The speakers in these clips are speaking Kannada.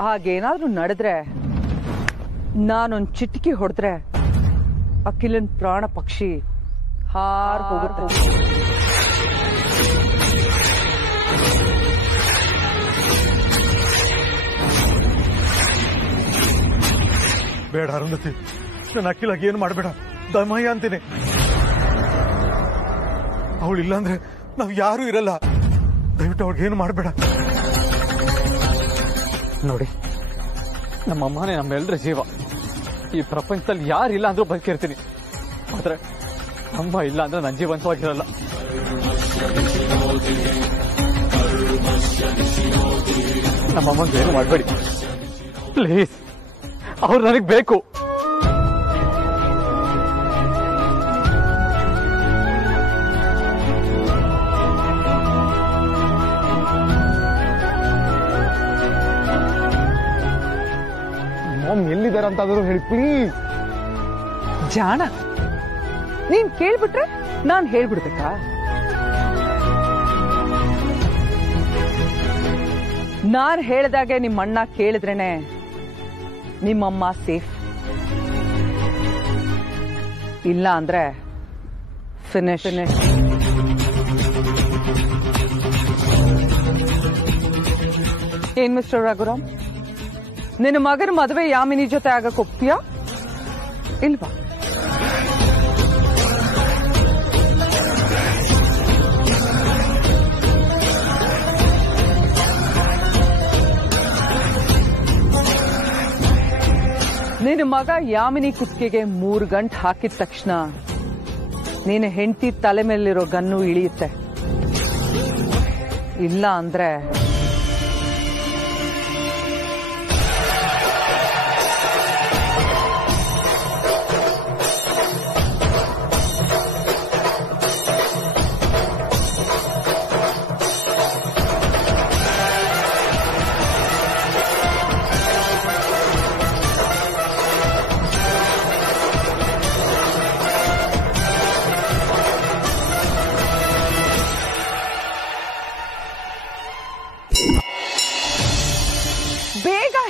ಹಾಗೇನಾದ್ರೂ ನಡೆದ್ರೆ ನಾನೊಂದು ಚಿಟಿಕಿ ಹೊಡೆದ್ರೆ ಅಖಿಲನ್ ಪ್ರಾಣ ಪಕ್ಷಿ ಹಾರ್ ಹೋಗುತ್ತೆ. ಬೇಡ ಅರುಂಧತಿ, ನನ್ನ ಅಖಿಲಾಗಿ ಏನು ಮಾಡಬೇಡ, ದಮಯ್ಯ ಅಂತೀನಿ. ಅವಳಿಲ್ಲ ಅಂದ್ರೆ ನಾವ್ ಯಾರು ಇರಲ್ಲ. ದಯವಿಟ್ಟು ಅವಳಿಗೇನು ಮಾಡಬೇಡ. ನೋಡಿ, ನಮ್ಮಮ್ಮನೇ ನಮ್ಮೆಲ್ಲರ ಜೀವ. ಈ ಪ್ರಪಂಚದಲ್ಲಿ ಯಾರಿಲ್ಲ ಅಂದ್ರೂ ಬದುಕಿರ್ತೀನಿ. ಆದ್ರೆ ಅಮ್ಮ ಇಲ್ಲ ಅಂದ್ರೆ ನನ್ನ ಜೀವಂತವಾಗಿರಲ್ಲ. ನಮ್ಮಮ್ಮಂಗೆ ಏನು ಮಾಡಬೇಡಿ ಪ್ಲೀಸ್. ಅವ್ರು ನನಗೆ ಬೇಕು. ಮಾಮ್ ಎಲ್ಲಿದ್ದಾರೆ ಅಂತಾದರೂ ಹೇಳಿ ಪ್ಲೀಸ್. ಜಾಣ, ನೀನ್ ಕೇಳ್ಬಿಟ್ರೆ ನಾನ್ ಹೇಳ್ಬಿಡ್ಬೇಕಾ? ನಾನ್ ಹೇಳ್ದಾಗೆ ನಿಮ್ಮಣ್ಣ ಕೇಳಿದ್ರೇನೆ ನಿಮ್ಮಮ್ಮ ಸೇಫ್. ಇಲ್ಲ ಅಂದ್ರೆ ಫಿನಿಶ್. ಏನ್ ಮಿಸ್ಟರ್ ರಘುರಾಮ್, ನಿನ್ನ ಮಗನ ಮದುವೆ ಯಾಮಿನಿ ಜೊತೆ ಆಗಕ್ಕೆ ಒಪ್ತೀಯಾ ಇಲ್ವಾ? ನಿನ್ನ ಮಗ ಯಾಮಿನಿ ಕುತ್ತಿಗೆಗೆ 3 ಗಂಟೆ ಹಾಕಿದ ತಕ್ಷಣ ನಿನ್ನ ಹೆಂಡತಿ ತಲೆ ಮೇಲಿರೋ ಗನ್ನು ಇಳಿಯುತ್ತೆ. ಇಲ್ಲ ಅಂದ್ರೆ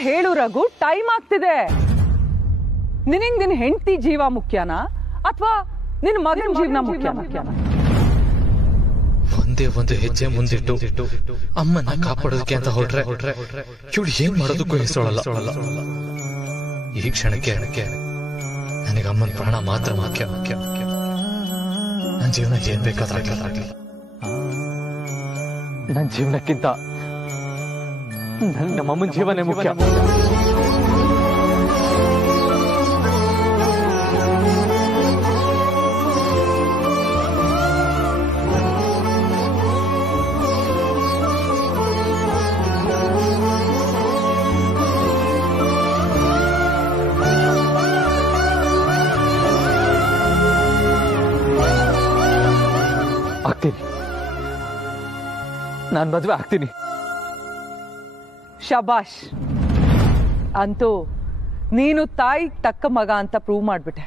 ಹೇಳು ರಘು, ಟೈಮ್ ಆಗ್ತಿದೆ. ನಿನಗೆ ನಿನ್ನ ಹೆಂಡತಿ ಜೀವ ಮುಖ್ಯನಾ ಅಥವಾ ನಿನ್ನ ಮಗನ ಜೀವನ ಮುಖ್ಯನಾ? ಒಂದೇ ಒಂದು ಹೆಜ್ಜೆ ಮುಂದಿಟ್ಟು ಅಮ್ಮನ ಕಾಪಾಡೋದಕ್ಕೆ ಅಂತ ಹೊರಟ್ರೆ ಇವಳು ಏನ್ ಮಾಡೋದಕ್ಕೂ ಹೆಸರಲ್ಲ. ಈ ಕ್ಷಣಕ್ಕೆ ನನಗೆ ಅಮ್ಮನ ಪ್ರಾಣ ಮಾತ್ರ ಮುಖ್ಯ. ನನ್ನ ಜೀವನ ಏನ್ ಬೇಕಾದ್ರಾಗ್ಲಿ. ನನ್ನ ಜೀವನಕ್ಕಿಂತ ನಮ್ಮಮ್ಮನ ಜೀವನೇ ಮುಖ್ಯ. ಆಗ್ತೀನಿ, ನಾನು ಮದುವೆ ಆಗ್ತೀನಿ. ಶಬಾಷ್, ಅಂತೂ ನೀನು ತಾಯಿ ತಕ್ಕ ಮಗ ಅಂತ ಪ್ರೂವ್ ಮಾಡ್ಬಿಟ್ಟೆ.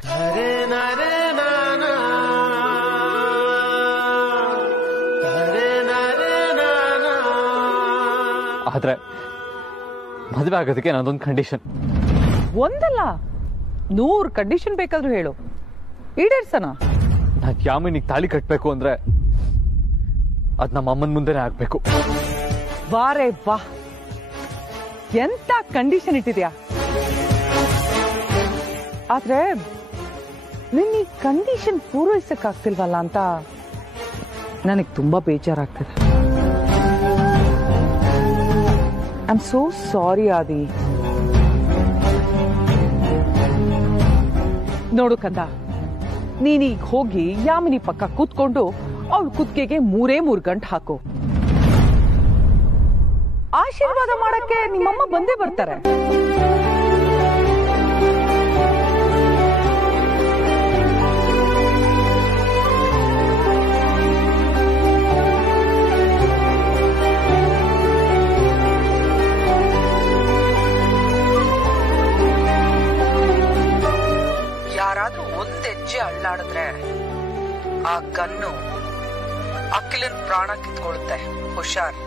ಆದ್ರೆ ಮದುವೆ ಆಗೋದಕ್ಕೆ ನಾನೊಂದು ಕಂಡೀಷನ್. ಒಂದಲ್ಲ 100 ಕಂಡೀಷನ್ ಬೇಕಾದ್ರೂ ಹೇಳು, ಈಡೇರ್ಸನ. ನಾನು ಯಾಮಿನಿಗೆ ತಾಳಿ ಕಟ್ಟಬೇಕು ಅಂದ್ರೆ ಅದ್ ನಮ್ಮ ಅಮ್ಮನ ಮುಂದೆನೆ ಆಗ್ಬೇಕು. ವಾರೇ ವಾ, ಎಂತ ಕಂಡೀಷನ್ ಇಟ್ಟಿದ್ಯಾ. ಆದ್ರೆ ನಿನ್ನ ಈ ಕಂಡೀಷನ್ ಪೂರೈಸಕ್ಕಾಗ್ತಿಲ್ವಲ್ಲ ಅಂತ ನನಗೆ ತುಂಬಾ ಬೇಜಾರಾಗ್ತದೆ. ಐ ಆಮ್ ಸೋ ಸಾರಿ ಆದಿ. ನೋಡು ಕಂದ, ನೀನೀಗ ಹೋಗಿ ಯಾಮಿನಿ ಪಕ್ಕ ಕೂತ್ಕೊಂಡು ಅವಳು ಕುತ್ತಿಗೆಗೆ 3 ಗಂಟೆ ಹಾಕು. ಆಶೀರ್ವಾದ ಮಾಡಕ್ಕೆ ನಿಮ್ಮಮ್ಮ ಬಂದೇ ಬರ್ತಾರೆ. ಯಾರಾದ್ರೂ ಒಂದ್ ಹೆಜ್ಜೆ ಅಳ್ಳಾಡಿದ್ರೆ ಆ ಗನ್ನು ಅಖಿಲನ್ ಪ್ರಾಣ ಕಿತ್ಕೊಳ್ಳುತ್ತೆ. ಹುಷಾರ್.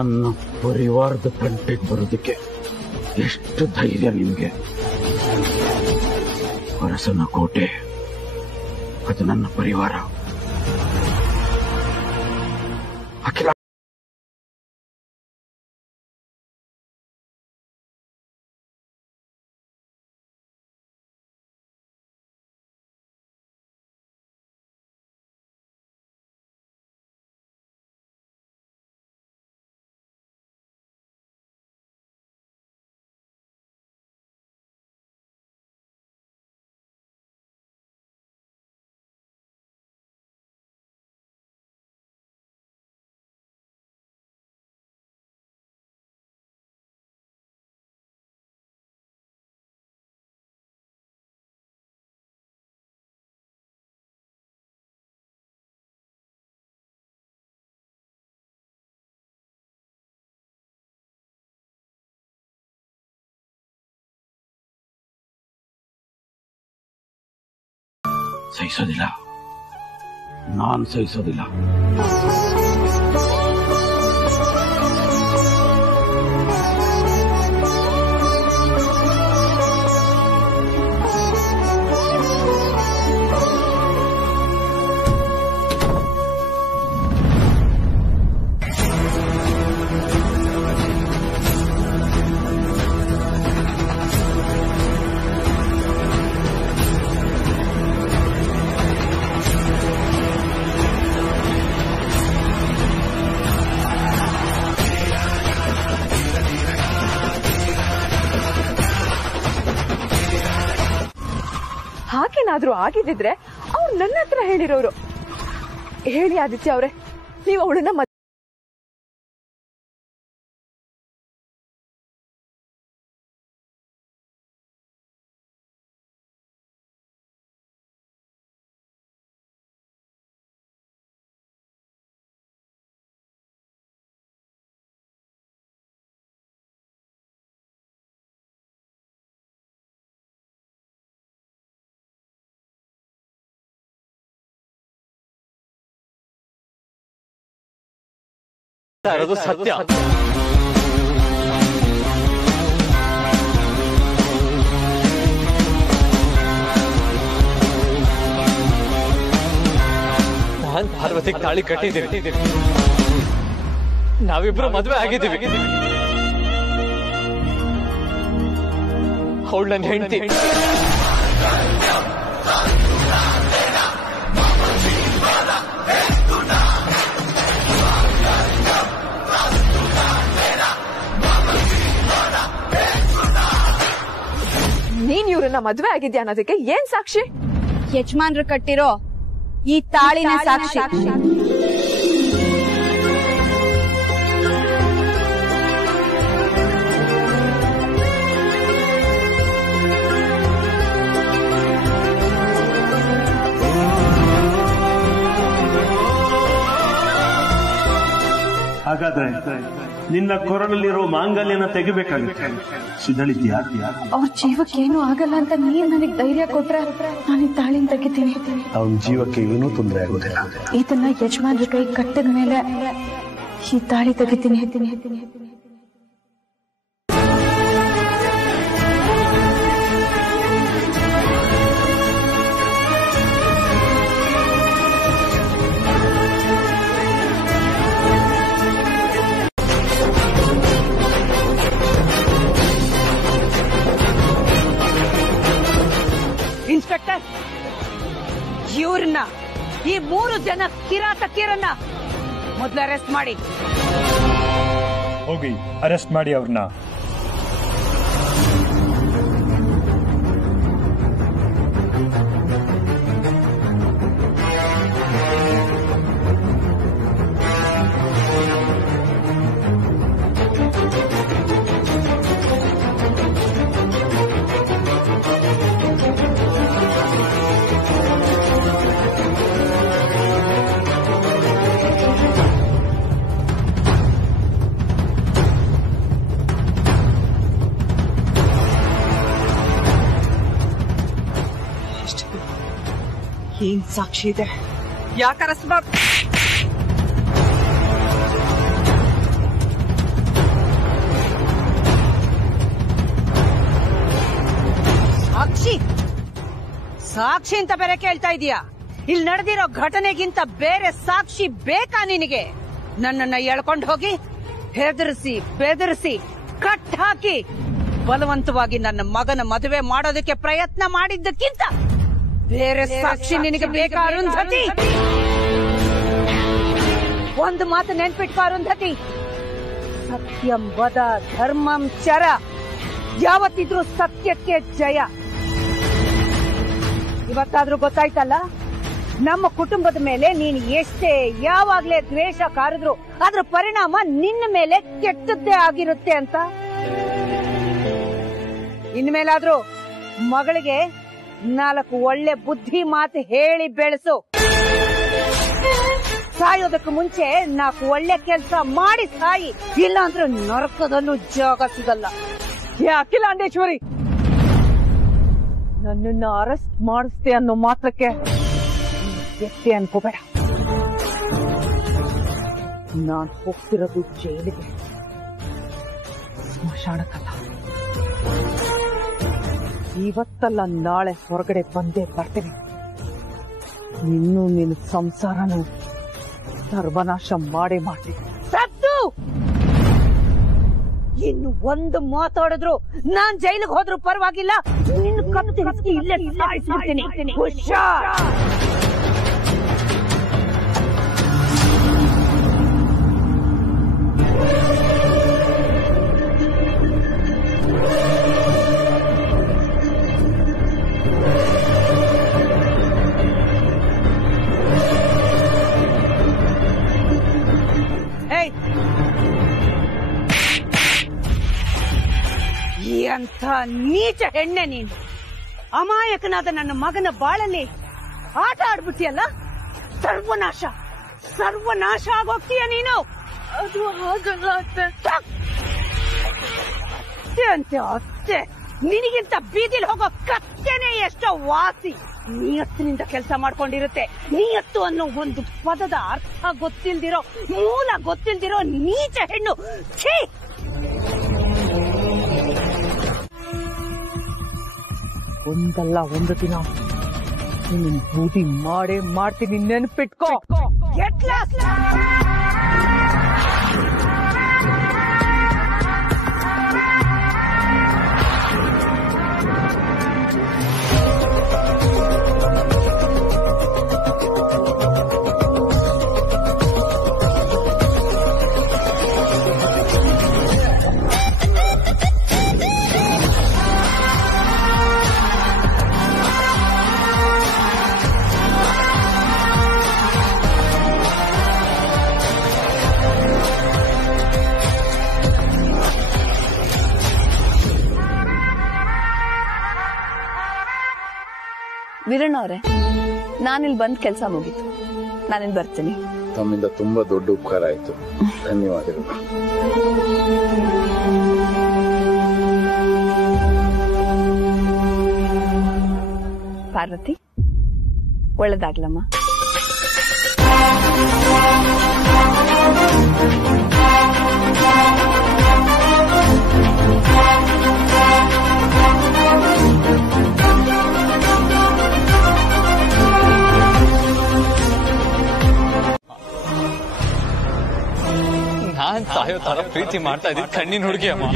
ನನ್ನ ಪರಿವಾರದ ಗಂಟೆಗೆ ಬರೋದಕ್ಕೆ ಎಷ್ಟು ಧೈರ್ಯ ನಿಮ್ಗೆ? ಅರಸನ ಕೋಟೆ ಅದು ನನ್ನ ಪರಿವಾರ. ಅಖಿಲ ಸಹಿಸೋದಿಲ್ಲ, ನಾನ್ ಸಹಿಸೋದಿಲ್ಲ. ಹಾಗೇನಾದ್ರೂ ಆಗಿದ್ದಿದ್ರೆ ಅವ್ರು ನನ್ನ ಹತ್ರ ಹೇಳಿರೋರು. ಹೇಳಿ ಆದಿತ್ಯ ಅವ್ರೆ, ನೀವು ಅವಳನ್ನ ಇರೋದು ಸತ್ಯ. ನಾನ್ ಪಾರ್ವತಿಗೆ ತಾಳಿ ಕಟ್ಟಿದ್ದೀನಿ, ನಾವಿಬ್ರು ಮದ್ವೆ ಆಗಿದ್ದೀವಿ. ಅವಳು ನನ್ನ ಹೆಂಡತಿ. ನೀನ್ ಇವ್ರನ್ನ ಮದ್ವೆ ಆಗಿದ್ಯಾ ಅನ್ನೋದಕ್ಕೆ ಏನ್ ಸಾಕ್ಷಿ? ಯಜಮಾನ್ರು ಕಟ್ಟಿರೋ ಈ ತಾಳಿನ ಸಾಕ್ಷಿ. ಹಾಗಾದ್ರೆ ನಿನ್ನ ಕೊರಳಲ್ಲಿರೋ ಮಾಂಗಲ್ಯನ ತೆಗಿಬೇಕಾಗುತ್ತೆ. ಸಿದ್ಧಳಿದ್ಯಾ? ಅವ್ರ ಜೀವಕ್ಕೇನು ಆಗಲ್ಲ ಅಂತ ನೀನ್ ನನಗ್ ಧೈರ್ಯ ಕೊಟ್ರೆ ನಾನು ಈ ತಾಳಿನ ತೆಗಿತೀನಿ. ಅವನ ಜೀವಕ್ಕೆ ಏನೂ ತೊಂದರೆ ಆಗೋದಿಲ್ಲ. ಇದನ್ನ ಯಜಮಾನ್ರ ಕೈ ಕಟ್ಟಿದ ಮೇಲೆ ಈ ತಾಳಿ ತೆಗಿತೀನಿ. ಇನ್ಸ್ಪೆಕ್ಟರ್, ಇವ್ರನ್ನ, ಈ 3 ಜನ ಕಿರಾತಕಿಯರನ್ನ ಮೊದಲು ಅರೆಸ್ಟ್ ಮಾಡಿ. ಹೋಗಿ ಅರೆಸ್ಟ್ ಮಾಡಿ ಅವ್ರನ್ನ. ಏನ್ ಸಾಕ್ಷಿ ಇದೆ? ಯಾಕೆ ಅರೆಸ್ಟ್ ಸಾಕ್ಷಿ ಸಾಕ್ಷಿ ಅಂತ ಬೇರೆ ಕೇಳ್ತಾ ಇದೀಯಾ? ಇಲ್ಲಿ ನಡೆದಿರೋ ಘಟನೆಗಿಂತ ಬೇರೆ ಸಾಕ್ಷಿ ಬೇಕಾ ನಿನಗೆ? ನನ್ನನ್ನ ಎಳ್ಕೊಂಡು ಹೋಗಿ ಹೆದರಿಸಿ ಬೆದರಿಸಿ ಕಟ್ ಹಾಕಿ ಬಲವಂತವಾಗಿ ನನ್ನ ಮಗನ ಮದುವೆ ಮಾಡೋದಕ್ಕೆ ಪ್ರಯತ್ನ ಮಾಡಿದ್ದಕ್ಕಿಂತ ಬೇರೆ ಸಾಕ್ಷಿ ನಿನಗೆ ಬೇಕಾ ಅರುಂಧತಿ? ಒಂದು ಮಾತು ನೆನ್ಪಿಟ್ಕೋ ಅರುಂಧತಿ, ಸತ್ಯಂ ವದ ಧರ್ಮಂ ಚರ, ಯಾವತ್ತಿದ್ರೂ ಸತ್ಯಕ್ಕೆ ಜಯ. ಇವತ್ತಾದ್ರೂ ಗೊತ್ತಾಯ್ತಲ್ಲ, ನಮ್ಮ ಕುಟುಂಬದ ಮೇಲೆ ನೀನು ಎಷ್ಟೇ ಯಾವಾಗ್ಲೇ ದ್ವೇಷ ಕಾರಿದ್ರು ಅದ್ರ ಪರಿಣಾಮ ನಿನ್ನ ಮೇಲೆ ಕೆಟ್ಟದ್ದೇ ಆಗಿರುತ್ತೆ ಅಂತ. ಇನ್ಮೇಲಾದ್ರೂ ಮಗಳಿಗೆ 4 ಒಳ್ಳೆ ಬುದ್ಧಿ ಮಾತು ಹೇಳಿ ಬೆಳೆಸು. ಸಾಯೋದಕ್ಕೆ ಮುಂಚೆ 4 ಒಳ್ಳೆ ಕೆಲಸ ಮಾಡಿ ಸಾಯಿ, ಇಲ್ಲಾಂದ್ರೆ ನರಕದಲ್ಲೂ ಜಾಗ ಸಿಗಲ್ಲ. ಅಖಿಲಾಂಡೇಶ್ವರಿ, ನನ್ನನ್ನ ಅರೆಸ್ಟ್ ಮಾಡಿಸ್ತೆ ಅನ್ನೋ ಮಾತ್ರಕ್ಕೆ ಎಷ್ಟೇ ಅನ್ಕೋಬೇಡ. ನಾನ್ ಹೋಗ್ತಿರೋದು ಜೈಲಿಗೆ, ಸ್ಮಶಾನಕ್ಕಲ್ಲ. ಇವತ್ತಲ್ಲ ನಾಳೆ ಹೊರಗಡೆ ಬಂದೇ ಬರ್ತೀನಿ. ಇನ್ನು ನಿನ್ನ ಸಂಸಾರನು ಸರ್ವನಾಶ ಮಾಡೇ ಮಾಡ್ತೀನಿ. ಸತ್ತು ಇನ್ನು ಒಂದು ಮಾತಾಡಿದ್ರು ನಾನ್ ಜೈಲಿಗೆ ಹೋದ್ರು ಪರವಾಗಿಲ್ಲ, ನಿನ್ನ ಕತ್ತು ಹಿಡಿಸಿ ಇಲ್ಲೇ ಸಾಯಿಸ್ಬಿಡ್ತೀನಿ. ಹುಷಾರ್. ಅಂತ ನೀಚ ಹೆಣ್ಣೆ ನೀನು, ಅಮಾಯಕನಾದ ನನ್ನ ಮಗನ ಬಾಳಲ್ಲಿ ಆಟ ಆಡ್ಬಿಟ್ಟಿಯಲ್ಲ. ಸರ್ವನಾಶ ಸರ್ವನಾಶ ಆಗೋಗ್ತೀಯ ನೀನು. ಅದು ಹಾಗಲ್ಲ ಅತ್ತೆ. ಅಂತೆ ಅತ್ತೆ, ನಿನಗಿಂತ ಬೀದಿಲ್ ಹೋಗೋ ಕತ್ತೆನೆ ಎಷ್ಟೋ ವಾಸಿ. ನಿಯತ್ತಿನಿಂದ ಕೆಲಸ ಮಾಡ್ಕೊಂಡಿರುತ್ತೆ. ನಿಯತ್ತು ಅನ್ನೋ ಒಂದು ಪದದ ಅರ್ಥ ಗೊತ್ತಿಲ್ದಿರೋ, ಮೂಲ ಗೊತ್ತಿಲ್ದಿರೋ ನೀಚ ಹೆಣ್ಣು. ಛೀ! ಒಂದಲ್ಲ ಒಂದು ದಿನ ನಿನ್ನ ಬೂದಿ ಮಾಡೇ ಮಾಡ್ತೀನಿ, ನೆನ್ಪಿಟ್ಕೋ. ವೀರಣ್ಣ ಅವರೇ, ನಾನಿಲ್ಲಿ ಬಂದ್ ಕೆಲಸ ಮುಗೀತು, ನಾನಿಲ್ಲಿ ಬರ್ತೀನಿ. ತಮ್ಮಿಂದ ತುಂಬಾ ದೊಡ್ಡ ಉಪಕಾರ ಆಯ್ತು, ಧನ್ಯವಾದಗಳು. ಪಾರ್ವತಿ, ಒಳ್ಳೇದಾಗ್ಲಮ್ಮ. ನಾನ್ ತಾಯೋ ತರ ಪ್ರೀತಿ ಮಾಡ್ತಾ ಇದ್ದೀನಿ ಕಣ್ಣಿನ ಹುಡುಗಿ ಅಮ್ಮ.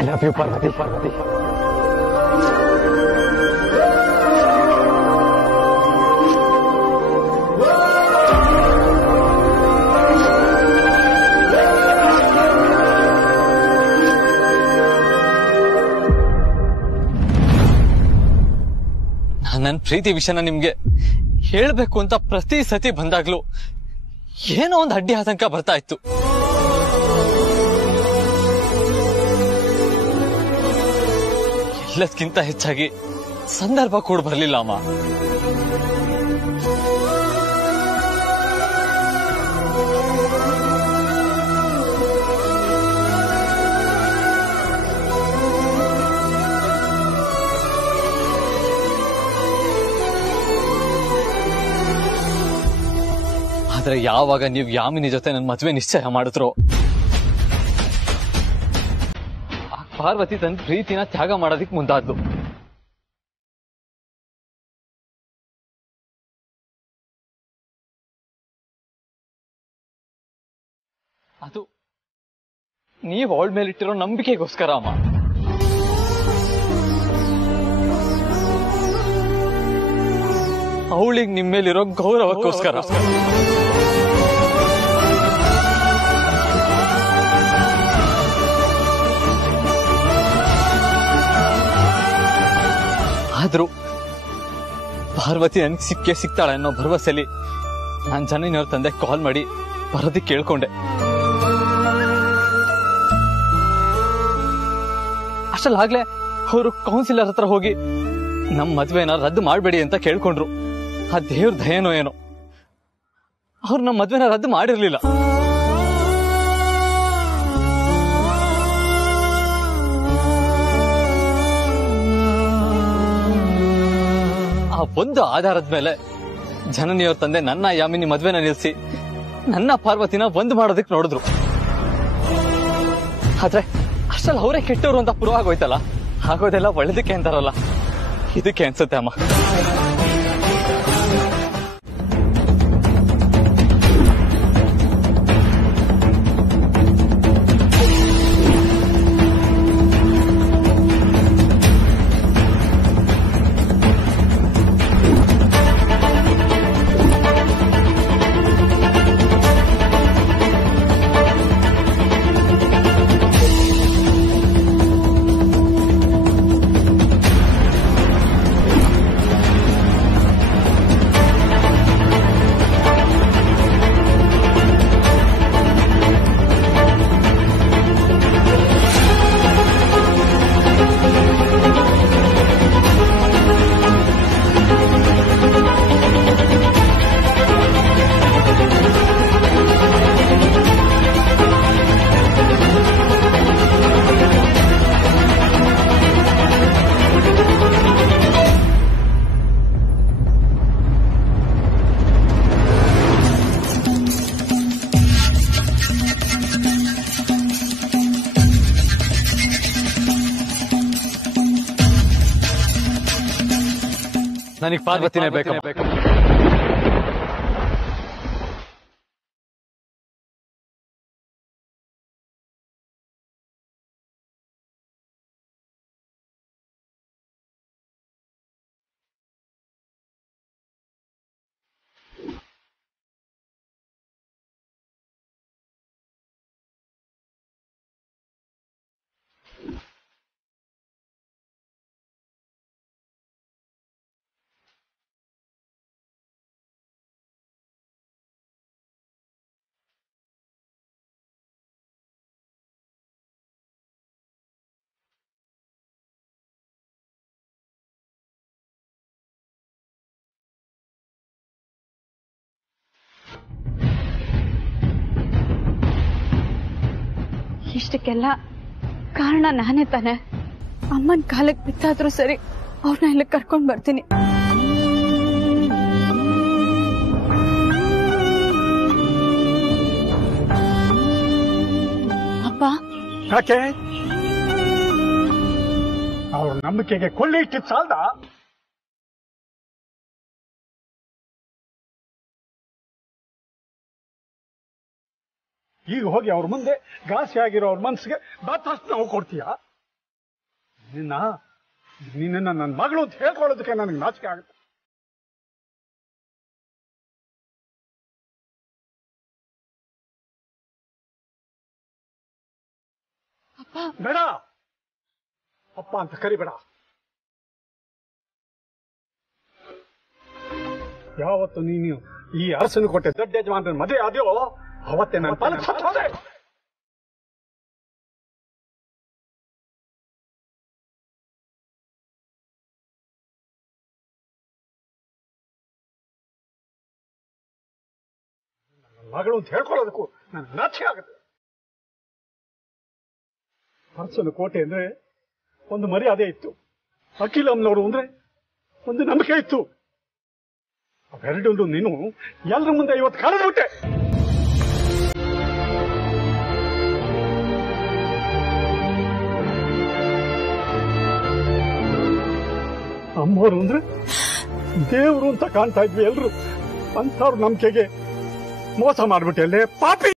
I love you, Parvati. ನನ್ನ ಪ್ರೀತಿ ವಿಷಯನ ನಿಮ್ಗೆ ಹೇಳ್ಬೇಕು ಅಂತ ಪ್ರತಿ ಸತಿ ಬಂದಾಗ್ಲೂ ಏನೋ ಒಂದು ಅಡ್ಡಿ ಆತಂಕ ಬರ್ತಾ ಇತ್ತು. ಎಲ್ಲದಕ್ಕಿಂತ ಹೆಚ್ಚಾಗಿ ಸಂದರ್ಭ ಕೂಡ ಬರ್ಲಿಲ್ಲ ಅಮ್ಮ. ಆದ್ರೆ ಯಾವಾಗ ನೀವು ಯಾಮಿನಿ ಜೊತೆ ನನ್ನ ಮದ್ವೆ ನಿಶ್ಚಯ ಮಾಡಿದ್ರು ಪಾರ್ವತಿ ತನ್ನ ಪ್ರೀತಿನ ತ್ಯಾಗ ಮಾಡೋದಿಕ್ ಮುಂದಾದ್ಲು. ಅದು ನೀವ್ ಅವಳ ಮೇಲಿಟ್ಟಿರೋ ನಂಬಿಕೆಗೋಸ್ಕರ ಅಮ್ಮ. ಅವಳಿಗೆ ನಿಮ್ಮ ಮೇಲಿರೋ ಗೌರವಕ್ಕೋಸ್ಕರ. ಆದ್ರೂ ಪಾರ್ವತಿ ನನ್ಗೆ ಸಿಗ್ತಾಳೆ ಅನ್ನೋ ಭರವಸೆಲಿ ನಾನ್ ಜನನಿಯವ್ರ ತಂದೆ ಕಾಲ್ ಮಾಡಿ ಬರೋದಕ್ಕೆ ಕೇಳ್ಕೊಂಡೆ. ಅಷ್ಟಲ್ಲಾಗ್ಲೇ ಅವರು ಕೌನ್ಸಿಲರ್ ಹತ್ರ ಹೋಗಿ ನಮ್ ಮದ್ವೆನ ರದ್ದು ಮಾಡ್ಬೇಡಿ ಅಂತ ಕೇಳ್ಕೊಂಡ್ರು. ಆ ದೇವ್ರ ದಯನೋ ಏನೋ ಅವ್ರು ನಮ್ಮ ಮದ್ವೆನ ರದ್ದು ಮಾಡಿರ್ಲಿಲ್ಲ. ಆ ಒಂದು ಆಧಾರದ ಮೇಲೆ ಜನನಿಯವ್ರ ತಂದೆ ನನ್ನ ಯಾಮಿನಿ ಮದ್ವೆನ ನಿಲ್ಸಿ ನನ್ನ ಪಾರ್ವತಿನ ಒಂದು ಮಾಡೋದಕ್ಕೆ ನೋಡಿದ್ರು. ಆದ್ರೆ ಅಷ್ಟಲ್ಲಿ ಅವರೇ ಕೆಟ್ಟವರು ಅಂತ ಪ್ರೂವ್ ಆಗೋಯ್ತಲ್ಲ, ಆಗೋದೆಲ್ಲ ಒಳ್ಳೇದಕ್ಕೆ ಅಂತಾರಲ್ಲ, ಇದಕ್ಕೆ ಅನ್ಸುತ್ತೆ ಅಮ್ಮ. ನನಗೆ ಪಾರ್ವತಿನೇ ಬೇಕು. ಇಷ್ಟಕ್ಕೆಲ್ಲ ಕಾರಣ ನಾನೇ ತಾನೆ. ಅಮ್ಮನ ಕಾಲಕ್ಕೆ ಬಿತ್ತಾದ್ರೂ ಸರಿ ಅವ್ರನ್ನ ಇಲ್ಲಿ ಕರ್ಕೊಂಡ್ ಬರ್ತೀನಿ. ಅಪ್ಪ ಯಾಕೆ ಅವ್ರ ನಂಬಿಕೆಗೆ ಕೊಳ್ಳಿ ಇಟ್ಟಿದ್ ಸಾಲ್ದ? ಈಗ ಹೋಗಿ ಅವ್ರ ಮುಂದೆ ಘಾಸಿ ಆಗಿರೋ ಅವ್ರ ಮನ್ಸಿಗೆ ಬಾತಷ್ಟು ನಾವು ಕೊಡ್ತೀಯ? ನಿನ್ನ ನನ್ನ ಮಗಳು ಅಂತ ಹೇಳ್ಕೊಳ್ಳೋದಕ್ಕೆ ನನಗೆ ನಾಚಿಕೆ ಆಗುತ್ತೆ. ಬೇಡ, ಅಪ್ಪ ಅಂತ ಕರಿಬೇಡ. ಯಾವತ್ತು ನೀನು ಈ ಅರಸನು ಕೊಟ್ಟೆ ದೊಡ್ಡ ಯಜಮಾನ ಮದುವೆ ಆದ್ಯೋ ಅವತ್ತೇ ನನ್ನ ಪಾಲಕ್ ಸತ್ತೋದೆ. ನನ್ನ ಮಗಳು ಅಂತ ಹೇಳ್ಕೊಳ್ಳೋದಕ್ಕೂ ನನಗೆ ನಾಚಿಕೆ ಆಗುತ್ತೆ. ಅರಸನ ಕೋಟೆ ಅಂದ್ರೆ ಒಂದು ಮರ್ಯಾದೆ ಇತ್ತು. ಅಖಿಲಮ್ಮನವರು ಅಂದ್ರೆ ಒಂದು ನಂಬಿಕೆ ಇತ್ತು. ಅವೆರಡು ನೀನು ಎಲ್ರ ಮುಂದೆ ಇವತ್ತು ಕಳೆದ್ಬಿಟ್ಟೆ. ಅಮ್ಮವರು ಅಂದ್ರೆ ದೇವ್ರು ಅಂತ ಕಾಣ್ತಾ ಇದ್ವಿ ಎಲ್ರು. ಅಂತವ್ರ ನಂಬಿಕೆಗೆ ಮೋಸ ಮಾಡ್ಬಿಟ್ಟೆ ಅಲ್ಲೇ ಪಾಪಿ.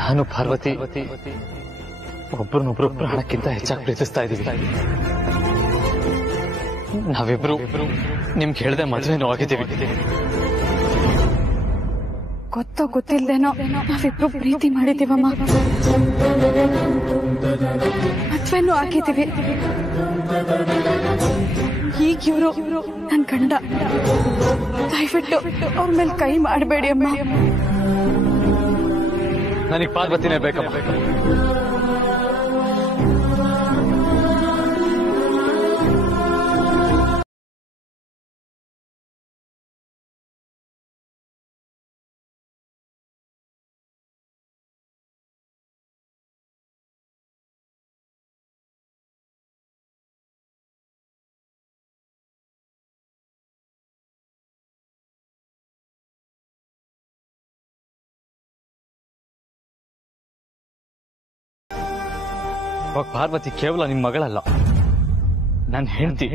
ನಾನು ಪಾರ್ವತಿ ಒಬ್ಬರನ್ನೊಬ್ರು ಪ್ರಾಣಕ್ಕಿಂತ ಹೆಚ್ಚಾಗಿ ಪ್ರೀತಿಸ್ತಾ ಇದೀವಿ. ನಾವಿಬ್ರು ನಿಮ್ಗೆ ಹೇಳ್ದೆ ಮದ್ವೆನೂ ಆಗಿದ್ದೀವಿ. ಗೊತ್ತೋ ಗೊತ್ತಿಲ್ದೇನೋ ನಾವಿಬ್ರು ಪ್ರೀತಿ ಮಾಡಿದೀವಮ್ಮ. ಮದ್ವೆನೂ ಆಗಿದ್ದೀವಿ. ಈಗ ಇವ್ರು ನನ್ ಗಂಡ. ದಯವಿಟ್ಟು ಅವ್ರ ಮೇಲೆ ಕೈ ಮಾಡಬೇಡಿ ಅಮ್ಮ. ನನಗೆ ಪಾರ್ವತಿನೇ ಬೇಕಮ್ಮ. ಪಾರ್ವತಿ ಕೇವಲ ನಿಮ್ ಮಗಳಲ್ಲ, ನನ್ನ ಹೆಂಡತಿ.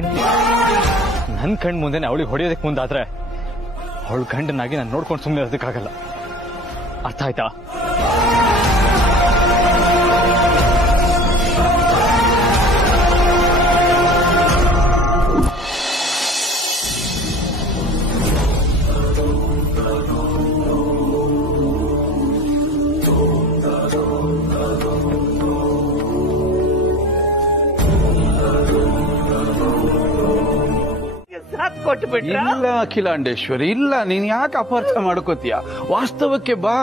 ನನ್ ಕಣ್ ಮುಂದೆನೆ ಅವಳಿಗೆ ಹೊಡೆಯೋದಕ್ಕೆ ಮುಂದಾದ್ರೆ ಅವಳ ಗಂಡನಾಗಿ ನಾನು ನೋಡ್ಕೊಂಡು ಸುಮ್ಮನೆ ಇರೋದಕ್ಕಾಗಲ್ಲ. ಅರ್ಥ ಆಯ್ತಾ? ಇಲ್ಲ ಅಖಿಲಾಂಡೇಶ್ವರಿ, ಇಲ್ಲ, ನೀನ್ ಯಾಕೆ ಅಪಾರ್ಥ ಮಾಡ್ಕೋತೀಯ? ವಾಸ್ತವಕ್ಕೆ ಬಾ.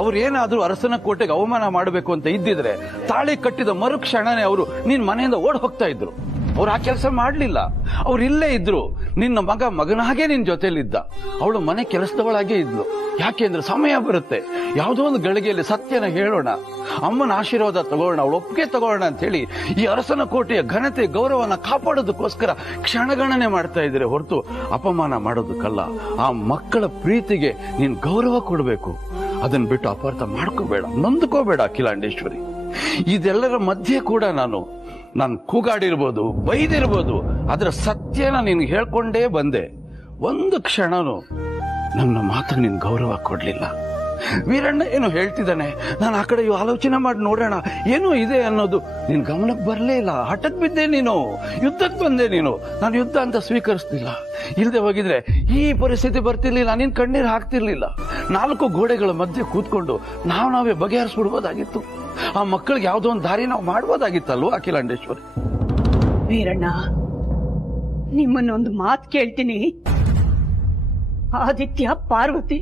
ಅವ್ರೇನಾದ್ರೂ ಅರಸನ ಕೋಟೆಗೆ ಅವಮಾನ ಮಾಡಬೇಕು ಅಂತ ಇದ್ದಿದ್ರೆ ತಾಳಿ ಕಟ್ಟಿದ ಮರುಕ್ಷಣನೇ ಅವರು ನಿನ್ ಮನೆಯಿಂದ ಓಡ್ ಹೋಗ್ತಾ ಇದ್ರು. ಅವ್ರು ಆ ಕೆಲಸ ಮಾಡ್ಲಿಲ್ಲ. ಅವ್ರು ಇಲ್ಲೇ ಇದ್ರು. ನಿನ್ನ ಮಗನಾಗೆ ನಿನ್ ಜೊತೆಲಿದ್ದ. ಅವಳು ಮನೆ ಕೆಲಸದವಳಾಗೇ ಇದ್ಲು. ಯಾಕೆಂದ್ರೆ ಸಮಯ ಬರುತ್ತೆ, ಯಾವುದೋ ಒಂದು ಗಳಿಗೆಯಲ್ಲಿ ಸತ್ಯನ ಹೇಳೋಣ, ಅಮ್ಮನ ಆಶೀರ್ವಾದ ತಗೋಣ, ಅವಳು ಒಪ್ಪಿಗೆ ತಗೋಣ ಅಂತ ಹೇಳಿ ಈ ಅರಸನ ಕೋಟೆಯ ಘನತೆ ಗೌರವನ ಕಾಪಾಡೋದಕ್ಕೋಸ್ಕರ ಕ್ಷಣಗಣನೆ ಮಾಡ್ತಾ ಇದ್ರೆ ಹೊರತು ಅಪಮಾನ ಮಾಡೋದಕ್ಕಲ್ಲ. ಆ ಮಕ್ಕಳ ಪ್ರೀತಿಗೆ ನೀನ್ ಗೌರವ ಕೊಡಬೇಕು. ಅದನ್ನ ಬಿಟ್ಟು ಅಪಾರ್ಥ ಮಾಡ್ಕೋಬೇಡ, ನೊಂದ್ಕೋಬೇಡ ಅಖಿಲಾಂಡೇಶ್ವರಿ. ಇದೆಲ್ಲರ ಮಧ್ಯೆ ಕೂಡ ನಾನು ಕೂಗಾಡಿರ್ಬೋದು, ಬೈದಿರ್ಬೋದು, ಅದರ ಸತ್ಯನ ನಿನ್ಗೆ ಹೇಳ್ಕೊಂಡೇ ಬಂದೆ. ಒಂದು ಕ್ಷಣನು ನನ್ನ ಮಾತಿಗೆ ನಿನ್ ಗೌರವ ಕೊಡ್ಲಿಲ್ಲ. ವೀರಣ್ಣ ಏನೋ ಹೇಳ್ತಿದ್ದಾನೆ, ನಾನು ಆ ಕಡೆ ಆಲೋಚನೆ ಮಾಡಿ ನೋಡೋಣ ಏನೋ ಇದೆ ಅನ್ನೋದು ನಿನ್ ಗಮನಕ್ಕೆ ಬರಲೇ ಇಲ್ಲ. ಹಠಕ್ ಬಿದ್ದೆ ನೀನು, ಯುದ್ಧಕ್ಕೆ ಬಂದೆ ನೀನು. ನಾನು ಯುದ್ಧ ಅಂತ ಸ್ವೀಕರಿಸ್ತಿಲ್ಲ. ಇಲ್ಲದೆ ಹೋಗಿದ್ರೆ ಈ ಪರಿಸ್ಥಿತಿ ಬರ್ತಿರ್ಲಿಲ್ಲ, ನೀನ್ ಕಣ್ಣೀರು ಹಾಕ್ತಿರ್ಲಿಲ್ಲ. 4 ಗೋಡೆಗಳ ಮಧ್ಯೆ ಕೂತ್ಕೊಂಡು ನಾವೇ ಬಗೆಹರಿಸ್ಬಿಡ್ಬೋದಾಗಿತ್ತು. ಆ ಮಕ್ಕಳಿಗೆ ಯಾವುದೋ ಒಂದು ದಾರಿ ನಾವು ಮಾಡ್ಬೋದಾಗಿತ್ತಲ್ವ ಅಖಿಲಾಂಡೇಶ್ವರಿ? ವೀರಣ್ಣ, ನಿಮ್ಮನ್ನೊಂದು ಮಾತು ಕೇಳ್ತೀನಿ. ಆದಿತ್ಯ ಪಾರ್ವತಿ